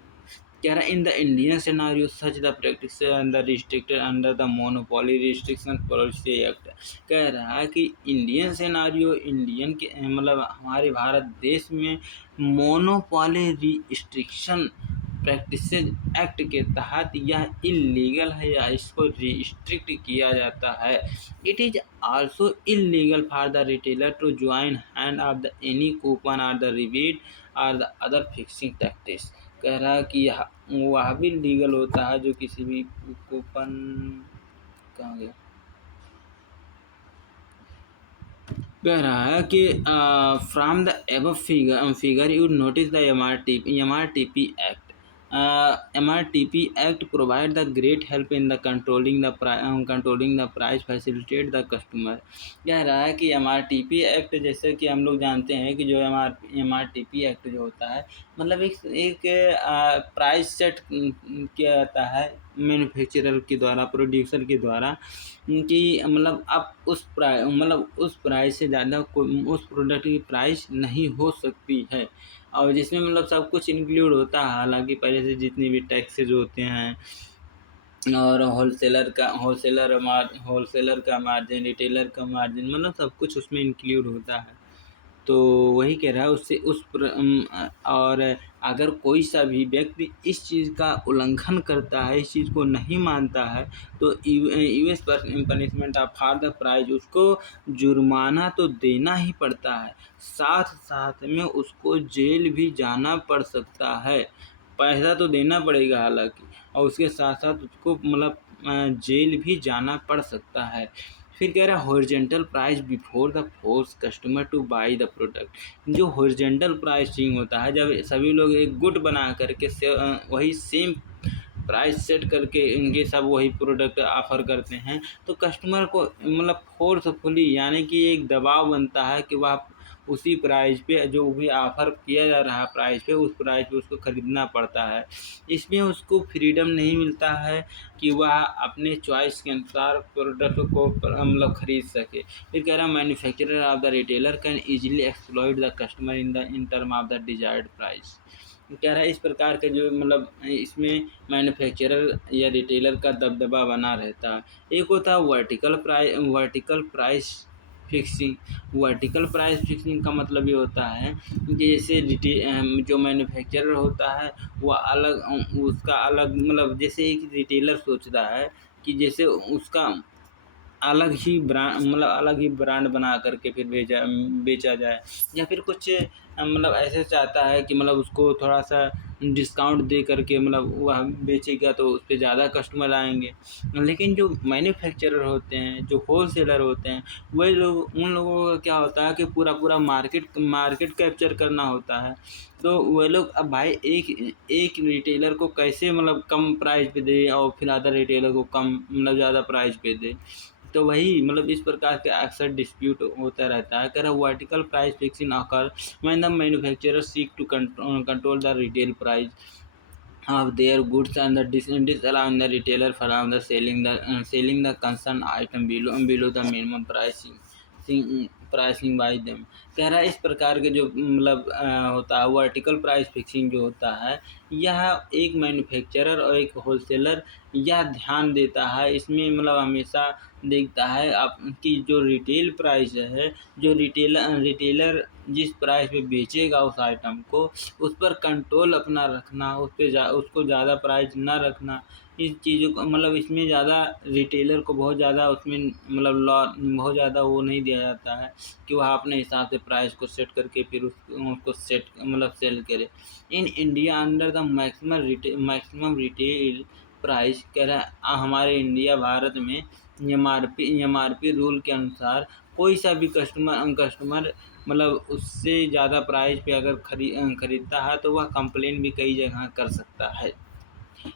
कह रहा है in the Indian scenario such the practice under restricted under the monopoly restriction policy act. कह रहा है कि इंडियन सिनेरियो इंडियन के मतलब हमारे भारत देश में मोनोपोली रिस्ट्रिक्शन प्रैक्टिसेज एक्ट के तहत यह इल्लीगल है या इसको रिस्ट्रिक्ट किया जाता है। It is also illegal for the retailer to join hand of the any coupon और द रिबेट और द अदर फिक्सिंग टैक्टिस। कह रहा है कि यह वह भी लीगल होता है जो किसी भी कूपन, कहाँ गया, कह रहा है कि from the above figure you notice the MRTP act. MRTP act provide the great help in the controlling the price facilitate the customer. कह रहा है कि एमआरटीपी एक्ट, जैसे कि हम लोग जानते हैं कि जो एमआरटीपी एक्ट जो होता है मतलब एक प्राइस सेट किया जाता है मैन्युफैक्चरर के द्वारा, प्रोड्यूसर के द्वारा, कि मतलब आप उस प्राइस से ज़्यादा उस प्रोडक्ट की प्राइस नहीं हो सकती है, और जिसमें मतलब सब कुछ इंक्लूड होता है, हालांकि पहले से जितनी भी टैक्सेज होते हैं और होलसेलर का मार्जिन, रिटेलर का मार्जिन, मतलब सब कुछ उसमें इंक्लूड होता है। तो वही कह रहा है उससे और अगर कोई सा भी व्यक्ति इस चीज़ का उल्लंघन करता है, इस चीज़ को नहीं मानता है, तो US punishment of for the price, उसको जुर्माना तो देना ही पड़ता है, साथ साथ में उसको जेल भी जाना पड़ सकता है। पैसा तो देना पड़ेगा हालांकि, और उसके साथ साथ उसको मतलब जेल भी जाना पड़ सकता है। फिर कह रहा है horizontal price before the force customer two by the product. जो हॉरिजॉन्टल प्राइसिंग होता है, जब सभी लोग एक गुट बना करके वही सेम प्राइस सेट करके इनके सब वही प्रोडक्ट ऑफ़र करते हैं, तो कस्टमर को मतलब फोर्सफुली यानी कि एक दबाव बनता है कि वह उसी प्राइस पे जो भी ऑफ़र किया जा रहा है प्राइस पे, उस प्राइस पे उसको ख़रीदना पड़ता है। इसमें उसको फ्रीडम नहीं मिलता है कि वह अपने चॉइस के अनुसार प्रोडक्ट को मतलब खरीद सके। फिर कह रहा है manufacturer of the retailer can easily exploit the customer in term of the desired price. कह रहा है इस प्रकार के जो मतलब इसमें मैन्युफैक्चरर या रिटेलर का दबदबा बना रहता है। एक होता है vertical price fixing. Vertical price fixing का मतलब ये होता है कि जैसे जो मैन्युफैक्चरर होता है वह उसका अलग मतलब जैसे एक रिटेलर सोचता है कि जैसे उसका अलग ही ब्रांड बना करके फिर बेचा जाए, या फिर कुछ मतलब ऐसे चाहता है कि मतलब उसको थोड़ा सा डिस्काउंट दे करके मतलब वह बेचेगा तो उस पे ज़्यादा कस्टमर आएंगे। लेकिन जो मैन्युफैक्चरर होते हैं, जो होलसेलर होते हैं, वही लोग उन लोगों का क्या होता है कि पूरा पूरा मार्केट कैप्चर करना होता है। तो वह लोग अब भाई एक एक रिटेलर को कैसे मतलब कम प्राइस पे दे और फिर अदर रिटेलर को कम मतलब ज़्यादा प्राइस पे दे। तो वही मतलब इस प्रकार के अक्सर डिस्प्यूट होता रहता है। कह रहा vertical price fixing occur when the manufacturer seek to control the retail price of their goods and the disallowing the retailer from the selling the concerned item below the minimum pricing। Pricing bye them. कह रहा है इस प्रकार के जो मतलब होता है वर्टिकल प्राइस फिक्सिंग जो होता है, यह एक मैन्युफैक्चरर और एक होलसेलर यह ध्यान देता है, इसमें मतलब हमेशा देखता है आप कि जो रिटेल प्राइस है, जो रिटेलर जिस प्राइस पे बेचेगा उस आइटम को, उस पर कंट्रोल अपना रखना, उस पे उसको ज़्यादा प्राइस ना रखना। इस चीज़ों को मतलब इसमें ज़्यादा रिटेलर को बहुत ज़्यादा उसमें मतलब लॉ बहुत ज़्यादा वो नहीं दिया जाता है कि वह अपने हिसाब से प्राइस को सेट करके फिर उसको सेट मतलब सेल करे। In India under the maximum retail price, कह रहा है हमारे इंडिया भारत में एमआरपी रूल के अनुसार कोई सा भी कस्टमर मतलब उससे ज़्यादा प्राइस पे अगर खरीदता है तो वह कंप्लेन भी कई जगह कर सकता है।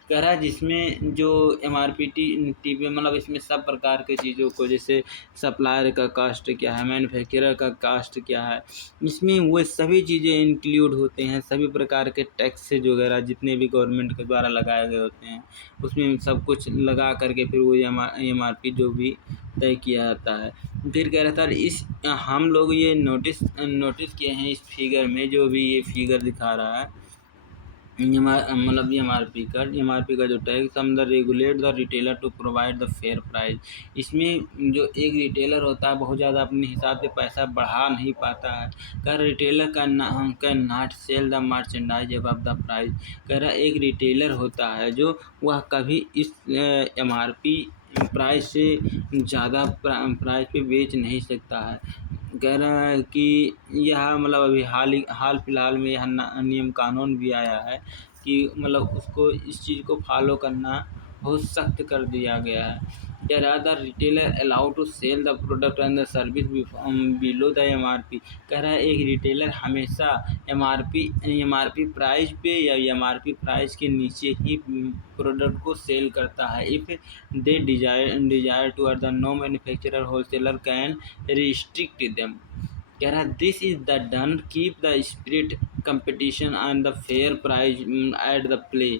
कह रहा है जिसमें जो एमआरपी टी पे मतलब इसमें सब प्रकार के चीज़ों को, जैसे सप्लायर का कास्ट क्या है, मैन्युफैक्चरर का कास्ट क्या है, इसमें वो सभी चीज़ें इंक्लूड होते हैं। सभी प्रकार के टैक्सेज वगैरह जितने भी गवर्नमेंट के द्वारा लगाए गए होते हैं, उसमें सब कुछ लगा करके फिर वो एमआरपी जो भी तय किया जाता है। फिर कह रहा था इस हम लोग ये नोटिस किए हैं इस फिगर में, जो भी ये फिगर दिखा रहा है मतलब एमआरपी का जो tag some the regulate the retailer to provide the fair price. इसमें जो एक रिटेलर होता है बहुत ज़्यादा अपने हिसाब से पैसा बढ़ा नहीं पाता है। कह रहा retailer can not sell the merchandise above the price. कह रहा एक रिटेलर होता है जो वह कभी इस एमआरपी प्राइस से ज़्यादा प्राइस पे बेच नहीं सकता है। कह रहा है कि यह मतलब अभी हाल फिलहाल में यह नियम कानून भी आया है कि मतलब उसको इस चीज़ को फॉलो करना बहुत सख्त कर दिया गया है। कह रहा the retailer allowed to sell the product and the service below the MRP. कह रहा है एक रिटेलर हमेशा एमआरपी प्राइस पे या एमआरपी प्राइस के नीचे ही प्रोडक्ट को सेल करता है। If they desire to earn the no manufacturer wholesaler can restrict them. कह रहा this is the done keep the spirit competition and the fair price at the play.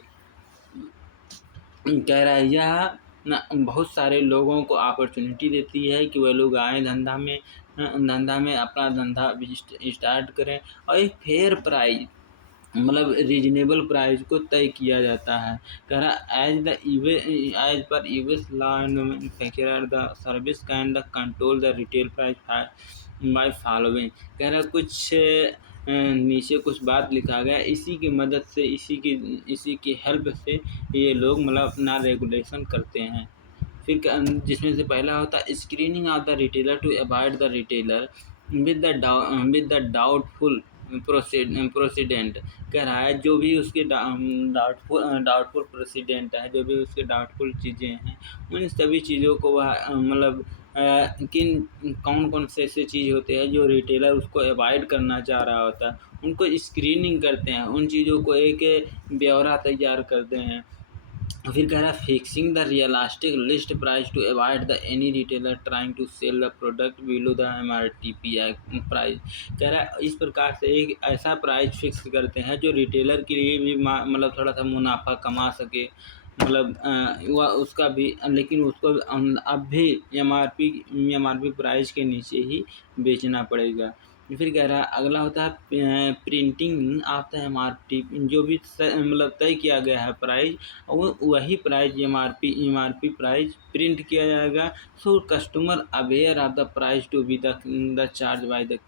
कह रहा है यह ना बहुत सारे लोगों को अपॉर्चुनिटी देती है कि वह लोग आएँ धंधा में अपना धंधा स्टार्ट करें, और एक फेयर प्राइस मतलब रीजनेबल प्राइस को तय किया जाता है। कह रहा as per US law and manufacturer the service can the control the retail price by following. कह रहा कुछ नीचे कुछ बात लिखा गया, इसी की मदद से इसी की हेल्प से ये लोग मतलब अपना रेगुलेशन करते हैं। फिर जिसमें से पहला होता है screening of the retailer to avoid the retailer with the doubtful precedent. कह रहा है जो भी उसके डाउटफुल प्रेसिडेंट है, जो भी उसके डाउटफुल चीज़ें हैं, उन सभी चीज़ों को वह मतलब कौन कौन से ऐसे चीज़ होते हैं जो रिटेलर उसको अवॉइड करना चाह रहा होता है, उनको स्क्रीनिंग करते हैं, उन चीज़ों को एक ब्यौरा तैयार करते हैं। फिर कह रहा है fixing the realistic list price to avoid the any retailer trying to sell the product below the MRP price. कह रहा है इस प्रकार से एक ऐसा प्राइस फिक्स करते हैं जो रिटेलर के लिए भी मतलब थोड़ा सा मुनाफा कमा सके, मतलब वह उसका भी, लेकिन उसको अब भी एमआरपी प्राइस के नीचे ही बेचना पड़ेगा। फिर कह रहा है अगला होता है प्रिंटिंग ऑफ द एमआरपी। जो भी मतलब तय किया गया है प्राइस, वो वही प्राइस एमआरपी प्राइस प्रिंट किया जाएगा। So customer aware of the price to be the charge by the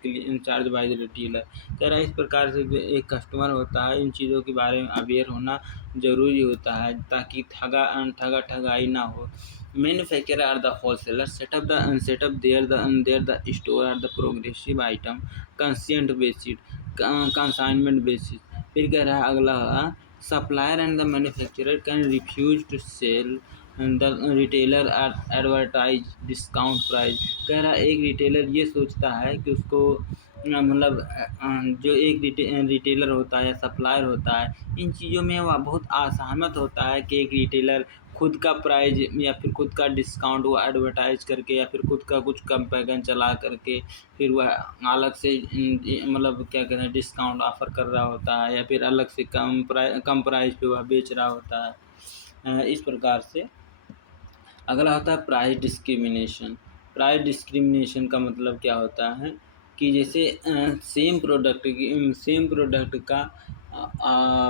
retailer. कह रहा है इस प्रकार से जो एक कस्टमर होता है इन चीज़ों के बारे में अवेयर होना ज़रूरी होता है ताकि ठगाई ना हो। Manufacturer are the wholesaler set up their the store are the progressive item consignment basis। फिर कह रहा है अगला supplier and the manufacturer can refuse to sell the retailer advertise discount price. कह रहा है एक रिटेलर ये सोचता है कि उसको मतलब जो एक रिटेलर होता है या सप्लायर होता है, इन चीज़ों में वह बहुत असहमत होता है कि एक रिटेलर खुद का प्राइस या फिर खुद का डिस्काउंट वो एडवर्टाइज करके या फिर खुद का कुछ कैंपेन चला करके फिर वह अलग से मतलब क्या कहते हैं डिस्काउंट ऑफर कर रहा होता है या फिर अलग से कम प्राइस पे वह बेच रहा होता है। इस प्रकार से अगला होता है प्राइस डिस्क्रिमिनेशन। प्राइस डिस्क्रिमिनेशन का मतलब क्या होता है कि जैसे सेम प्रोडक्ट का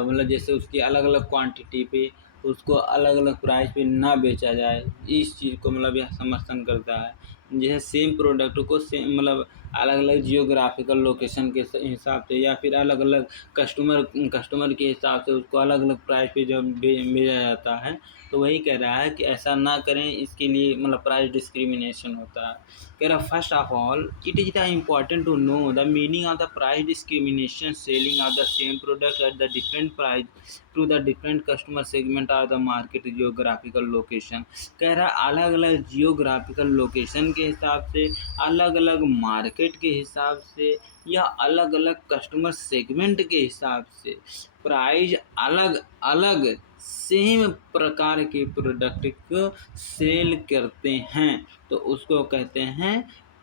मतलब जैसे उसकी अलग-अलग क्वांटिटी पे उसको अलग-अलग प्राइस पे ना बेचा जाए, इस चीज़ को मतलब यह समर्थन करता है। जैसे सेम प्रोडक्ट को सेम मतलब अलग-अलग जियोग्राफिकल लोकेशन के हिसाब से या फिर अलग-अलग कस्टमर कस्टमर के हिसाब से उसको अलग-अलग प्राइस पे जब बेचा जाता है, तो वही कह रहा है कि ऐसा ना करें, इसके लिए मतलब प्राइस डिस्क्रिमिनेशन होता है। कह रहा first of all it is the important to know the meaning of the price discrimination selling of the same product at the different price to the different customer segment और the market geographical location. कह रहा अलग अलग geographical location के हिसाब से, अलग अलग मार्केट के हिसाब से या अलग अलग कस्टमर सेगमेंट के हिसाब से प्राइस अलग अलग सेम प्रकार के प्रोडक्ट को सेल करते हैं, तो उसको कहते हैं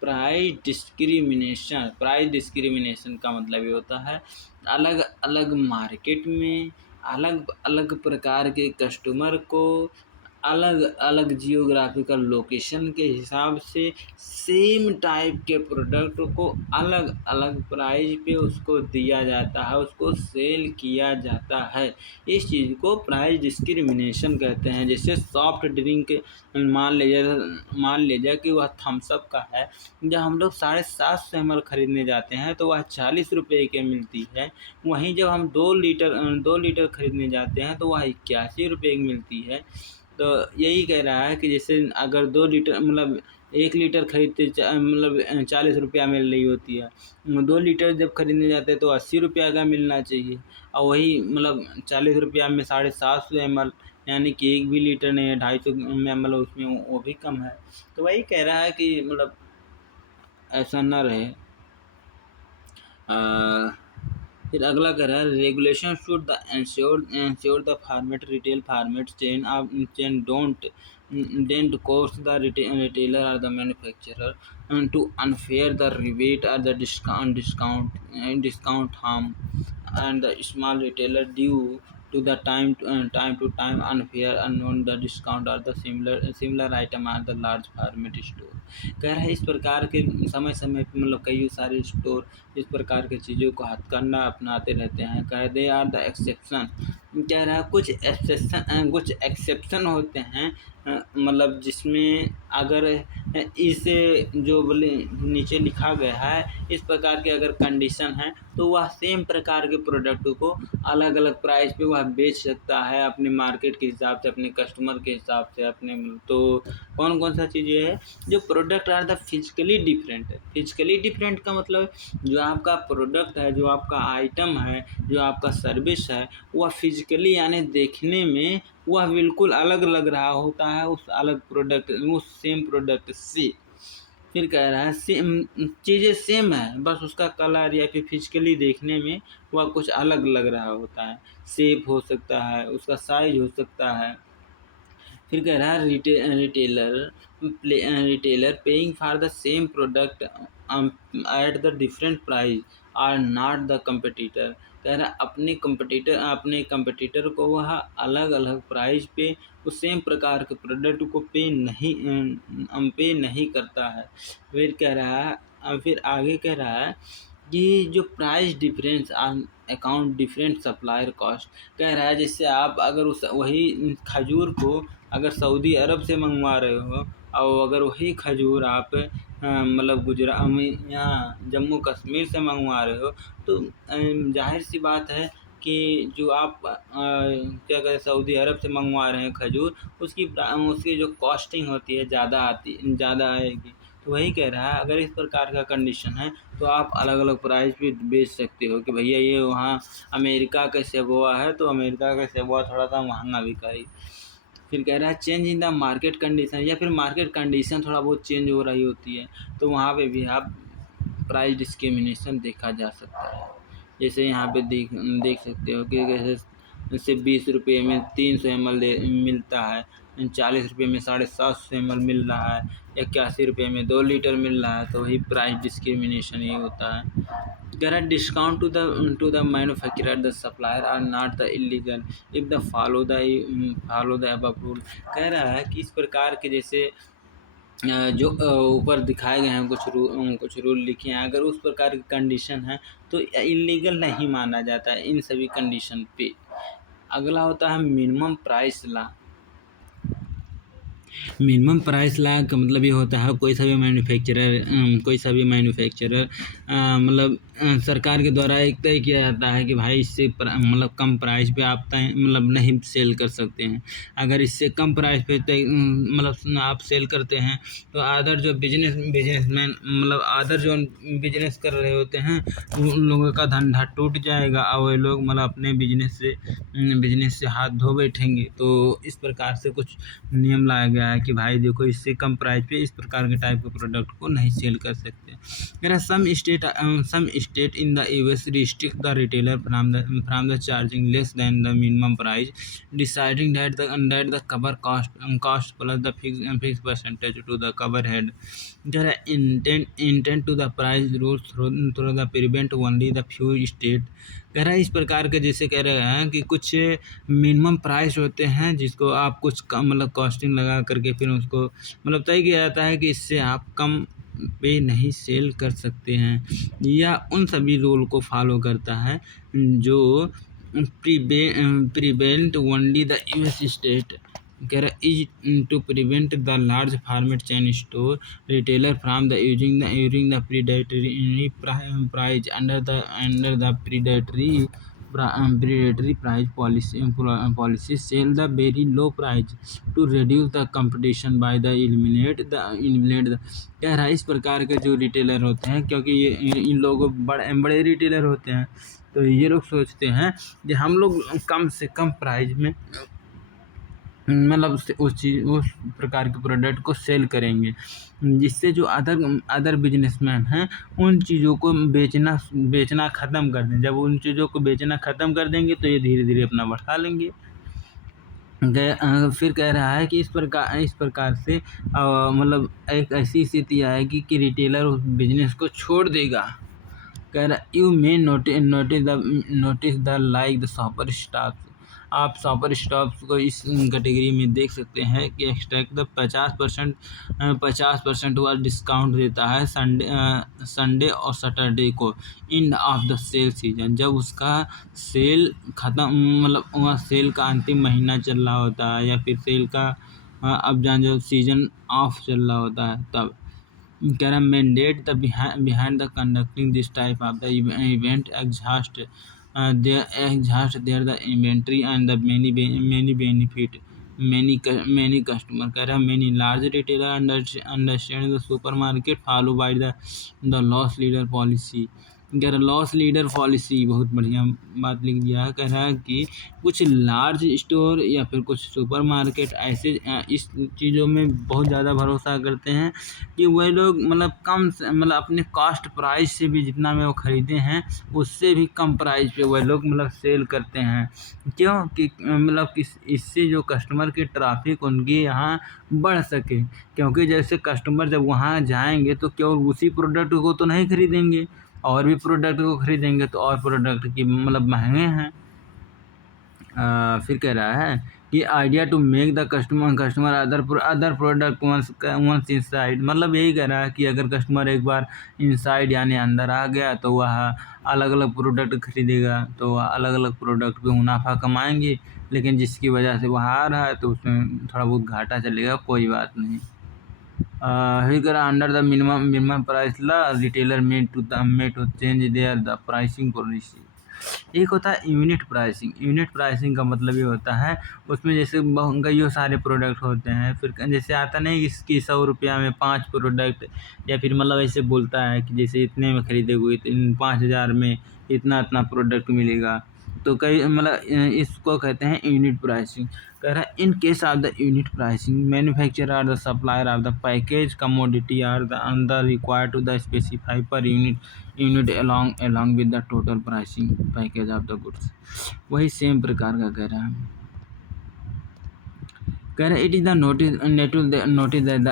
प्राइस डिस्क्रिमिनेशन। प्राइस डिस्क्रिमिनेशन का मतलब ये होता है अलग अलग मार्केट में अलग अलग प्रकार के कस्टमर को अलग अलग जियोग्राफिकल लोकेशन के हिसाब से सेम टाइप के प्रोडक्ट को अलग अलग प्राइस पे उसको दिया जाता है, उसको सेल किया जाता है। इस चीज़ को प्राइस डिस्क्रिमिनेशन कहते हैं। जैसे सॉफ्ट ड्रिंक मान लीजिए कि वह थम्स अप का है, जब हम लोग 750 ml खरीदने जाते हैं तो वह 40 रुपये की मिलती है। वहीं जब हम 2 लीटर खरीदने जाते हैं तो वह 81 रुपये की मिलती है। तो यही कह रहा है कि जैसे अगर 2 लीटर मतलब 1 लीटर खरीदते मतलब 40 रुपया मिल रही होती है, 2 लीटर जब खरीदने जाते हैं तो 80 रुपया का मिलना चाहिए। और वही मतलब 40 रुपया में 750 ml, यानी कि 1 भी लीटर नहीं है, 250 ml उसमें वो भी कम है। तो वही कह रहा है कि मतलब ऐसा ना रहे। फिर अगला कह रहा है regulation should the ensure the format retail format chain don't course the retailer or the manufacturer to unfair the rebate or the discount harm and the small retailer due to the time to time unfair unknown the discount or the similar item at the large format store। कह रहा है इस प्रकार के समय समय पे मतलब कई सारे स्टोर इस प्रकार की चीज़ों को हथकंडा अपनाते रहते हैं। कह दे आर द एक्सेप्शन। कह रहा है कुछ एक्सेप्शन होते हैं, मतलब जिसमें अगर इसे जो बोले नीचे लिखा गया है इस प्रकार के अगर कंडीशन है तो वह सेम प्रकार के प्रोडक्ट को अलग अलग प्राइस पे वह बेच सकता है अपने मार्केट के हिसाब से, अपने कस्टमर के हिसाब से, अपने तो कौन कौन सा चीज़ें है जो product are the physically different है। फिजिकली डिफरेंट का मतलब जो आपका प्रोडक्ट है, जो आपका आइटम है, जो आपका सर्विस है, वह फिजिकली यानी देखने में वह बिल्कुल अलग लग रहा होता है उस अलग प्रोडक्ट उस सेम प्रोडक्ट से। फिर कह रहा है सेम चीज़ें सेम है, बस उसका कलर या फिर फिजिकली देखने में वह कुछ अलग लग रहा होता है। शेप हो सकता है, उसका साइज हो सकता है। फिर कह रहा है retailer paying for the same product at the different price are not the competitor. कह रहा अपने कंपटीटर को वह अलग अलग प्राइस पे उस सेम प्रकार के प्रोडक्ट को पे नहीं करता है। फिर कह रहा है फिर आगे कह रहा है कि जो price difference account different supplier cost. कह रहा है जैसे आप अगर उस वही खजूर को अगर सऊदी अरब से मंगवा रहे हो और अगर वही खजूर आप मतलब गुजरात में यहाँ जम्मू कश्मीर से मंगवा रहे हो तो जाहिर सी बात है कि जो आप क्या कहते हैं सऊदी अरब से मंगवा रहे हैं खजूर, उसकी जो कॉस्टिंग होती है ज़्यादा आएगी। तो वही कह रहा है अगर इस प्रकार का कंडीशन है तो आप अलग अलग प्राइस पे बेच सकते हो कि भैया ये वहाँ अमेरिका का सेबुआ है तो अमेरिका का सेबुआ थोड़ा सा महंगा बिकाई। फिर कह रहा है change in the market condition, या फिर मार्केट कंडीशन थोड़ा बहुत चेंज हो रही होती है तो वहाँ पे भी आप प्राइस डिस्क्रिमिनेशन देखा जा सकता है। जैसे यहाँ पे देख सकते हो कि जैसे 20 रुपये में 300 ml मिलता है, 40 रुपये में 750 ml मिल रहा है, 81 रुपये में 2 लीटर मिल रहा है, तो वही प्राइस डिस्क्रिमिनेशन ही होता है। कह रहा है discount to the manufacturer the supplier are not the illegal if the follow the above rule. कह रहा है कि इस प्रकार के जैसे जो ऊपर दिखाए गए हैं कुछ रूल लिखे हैं, अगर उस प्रकार की कंडीशन है तो इलीगल नहीं माना जाता है इन सभी कंडीशन पे। अगला होता है minimum price law. Minimum price law का मतलब ये होता है कोई सा भी मैन्युफैक्चरर मतलब सरकार के द्वारा एक तय किया जाता है कि भाई इससे मतलब कम प्राइस पे आप मतलब नहीं सेल कर सकते हैं। अगर इससे कम प्राइस पे मतलब आप सेल करते हैं तो अदर जो बिजनेसमैन मतलब अदर जो बिजनेस कर रहे होते हैं उन लोगों का धंधा टूट जाएगा और वे लोग मतलब अपने बिजनेस से हाथ धो बैठेंगे। तो इस प्रकार से कुछ नियम लाया गया है कि भाई देखो इससे कम प्राइस पे इस प्रकार के टाइप के प्रोडक्ट को नहीं सेल कर सकते। मेरा some state in the US restrict the retailer from the charging less than the minimum price, deciding that the cover cost plus the fix percentage to the cover head intent to the price rules through the prevent only the few state. कह रहा है इस प्रकार के जैसे कह रहे हैं कि कुछ मिनिमम प्राइस होते हैं जिसको आप कुछ कम मतलब कॉस्टिंग लगा करके फिर उसको मतलब तय किया जाता है कि इससे आप कम पे नहीं सेल कर सकते हैं, या उन सभी रूल को फॉलो करता है जो prevent only the US state. कह रहा is to prevent the large format chain store retailer from the using the predatory price under the predatory price policy sell the very low price to reduce the competition by the eliminate the। कह रहा है इस प्रकार के जो retailer होते हैं, क्योंकि ये इन लोगों बड़े रिटेलर होते हैं तो ये लोग सोचते हैं कि हम लोग कम से कम प्राइस में मतलब उस प्रकार के प्रोडक्ट को सेल करेंगे, जिससे जो अदर बिजनेसमैन हैं उन चीज़ों को बेचना ख़त्म कर दें। जब उन चीज़ों को बेचना ख़त्म कर देंगे तो ये धीरे धीरे अपना बढ़ा लेंगे। फिर कह रहा है कि इस प्रकार से मतलब एक ऐसी स्थिति आएगी कि रिटेलर उस बिजनेस को छोड़ देगा। कह रहा you may notice the like the shopper stops. आप शॉपर स्टॉप्स को इस कैटेगरी में देख सकते हैं कि एक्सट्रैक्ट द 50% हुआ डिस्काउंट देता है संडे और सैटरडे को end of the sale season, जब उसका सेल ख़त्म मतलब वह सेल का अंतिम महीना चल रहा होता है या फिर सेल का अब जान जो सीजन ऑफ चल रहा होता है तब। कह रहा mandate the behind the conducting this type of the event exhaust their the inventory and the many benefit many customer। कह रहा many large retailer understand the supermarket follow by the loss leader policy। कह रहा loss leader policy बहुत बढ़िया बात लिख दिया है। कह रहा है कि कुछ लार्ज स्टोर या फिर कुछ सुपर मार्केट ऐसे इस चीज़ों में बहुत ज़्यादा भरोसा करते हैं कि वह लोग मतलब मतलब अपने कॉस्ट प्राइस से भी जितना में वो ख़रीदे हैं उससे भी कम प्राइस पे वह लोग मतलब सेल करते हैं। क्यों कि मतलब इससे जो कस्टमर की ट्रैफिक उनके यहाँ बढ़ सके, क्योंकि जैसे कस्टमर जब वहाँ जाएंगे तो केवल उसी प्रोडक्ट को तो नहीं खरीदेंगे, और भी प्रोडक्ट को खरीदेंगे तो और प्रोडक्ट की मतलब महंगे हैं। फिर कह रहा है कि idea to make the customer other product once inside. मतलब यही कह रहा है कि अगर कस्टमर एक बार इनसाइड यानी अंदर आ गया तो वह अलग अलग प्रोडक्ट खरीदेगा, तो वह अलग अलग प्रोडक्ट पे मुनाफा कमाएंगे, लेकिन जिसकी वजह से वह आ रहा है तो उसमें थोड़ा बहुत घाटा चलेगा, कोई बात नहीं। Under the minimum price law retailer में to change their the pricing policy. एक होता है यूनिट प्राइसिंग का मतलब ये होता है उसमें जैसे कई सारे प्रोडक्ट होते हैं, फिर जैसे आता नहीं इसकी 100 रुपया में 5 प्रोडक्ट, या फिर मतलब ऐसे बोलता है कि जैसे इतने में खरीदोगे तो 5,000 में इतना प्रोडक्ट मिलेगा। तो कई मतलब इसको कहते हैं यूनिट प्राइसिंग। कह रहा है in case of the unit pricing manufacturer are the supplier of the package commodity are the required to the specify per unit along with the total pricing package of the goods। वही same प्रकार का कह रहा है। कह रहे it is the notice that the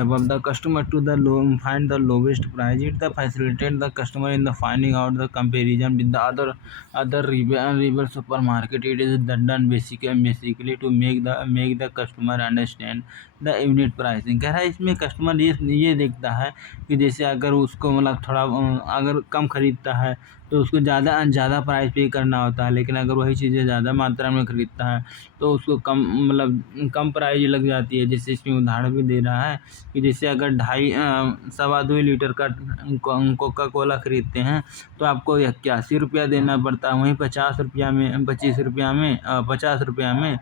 above the customer to the low find the lowest price. It the facilitate the customer in the finding out the comparison with the other rival supermarket. It is done basically to make the customer understand the unit pricing. कह रहा है इसमें customer ये देखता है कि जैसे अगर उसको मतलब थोड़ा अगर कम ख़रीदता है तो उसको ज़्यादा प्राइस पे करना होता है, लेकिन अगर वही चीज़ें ज़्यादा मात्रा में ख़रीदता है तो उसको कम मतलब कम प्राइस लग जाती है। जैसे इसमें उदाहरण भी दे रहा है कि जैसे अगर 2.5 लीटर का कोका कोला ख़रीदते हैं तो आपको 81 रुपया देना पड़ता है, वहीं 50 रुपया में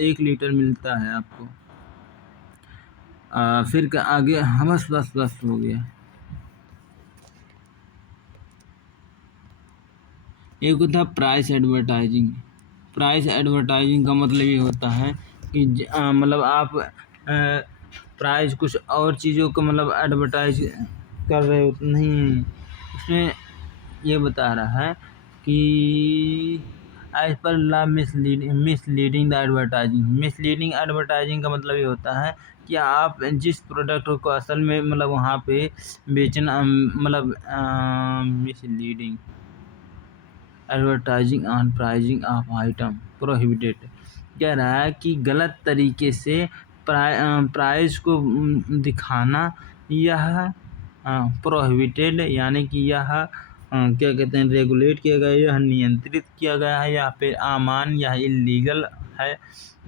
1 लीटर मिलता है आपको। फिर आगे हाँ बस हो गया। एक होता है प्राइस एडवर्टाइजिंग। प्राइस एडवर्टाइजिंग का मतलब ये होता है कि मतलब आप प्राइस कुछ और चीज़ों को मतलब एडवर्टाइज कर रहे हो नहीं, उसमें ये बता रहा है कि as per law misleading the advertising. Misleading advertising का मतलब ये होता है कि आप जिस प्रोडक्ट को असल में मतलब वहाँ पे बेचना मतलब misleading advertising on pricing of item prohibited. कह रहा है कि गलत तरीके से प्राइस को दिखाना यह प्रोहिबिटेड यानी कि यह क्या कहते हैं रेगुलेट किया गया, यह नियंत्रित किया गया है, या फिर अमान या इलीगल है।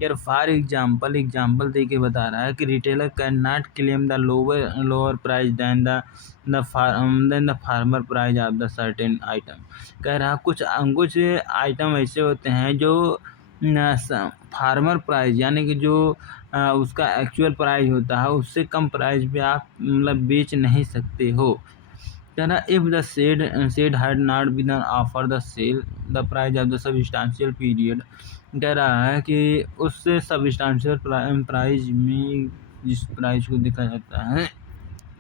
यार फॉर एग्जाम्पल दे के बता रहा है कि retailer can not claim the lower price than the former price of the certain item. कह रहा कुछ आइटम ऐसे होते हैं जो फार्मर प्राइस यानी कि जो उसका एक्चुअल प्राइस होता है उससे कम प्राइस पे आप मतलब बेच नहीं सकते हो। कह रहा if the said had not been offer the sale the price of the substantial period. कह रहा है कि उससे सब्सटेंशियल प्राइस में जिस प्राइस को देखा जाता है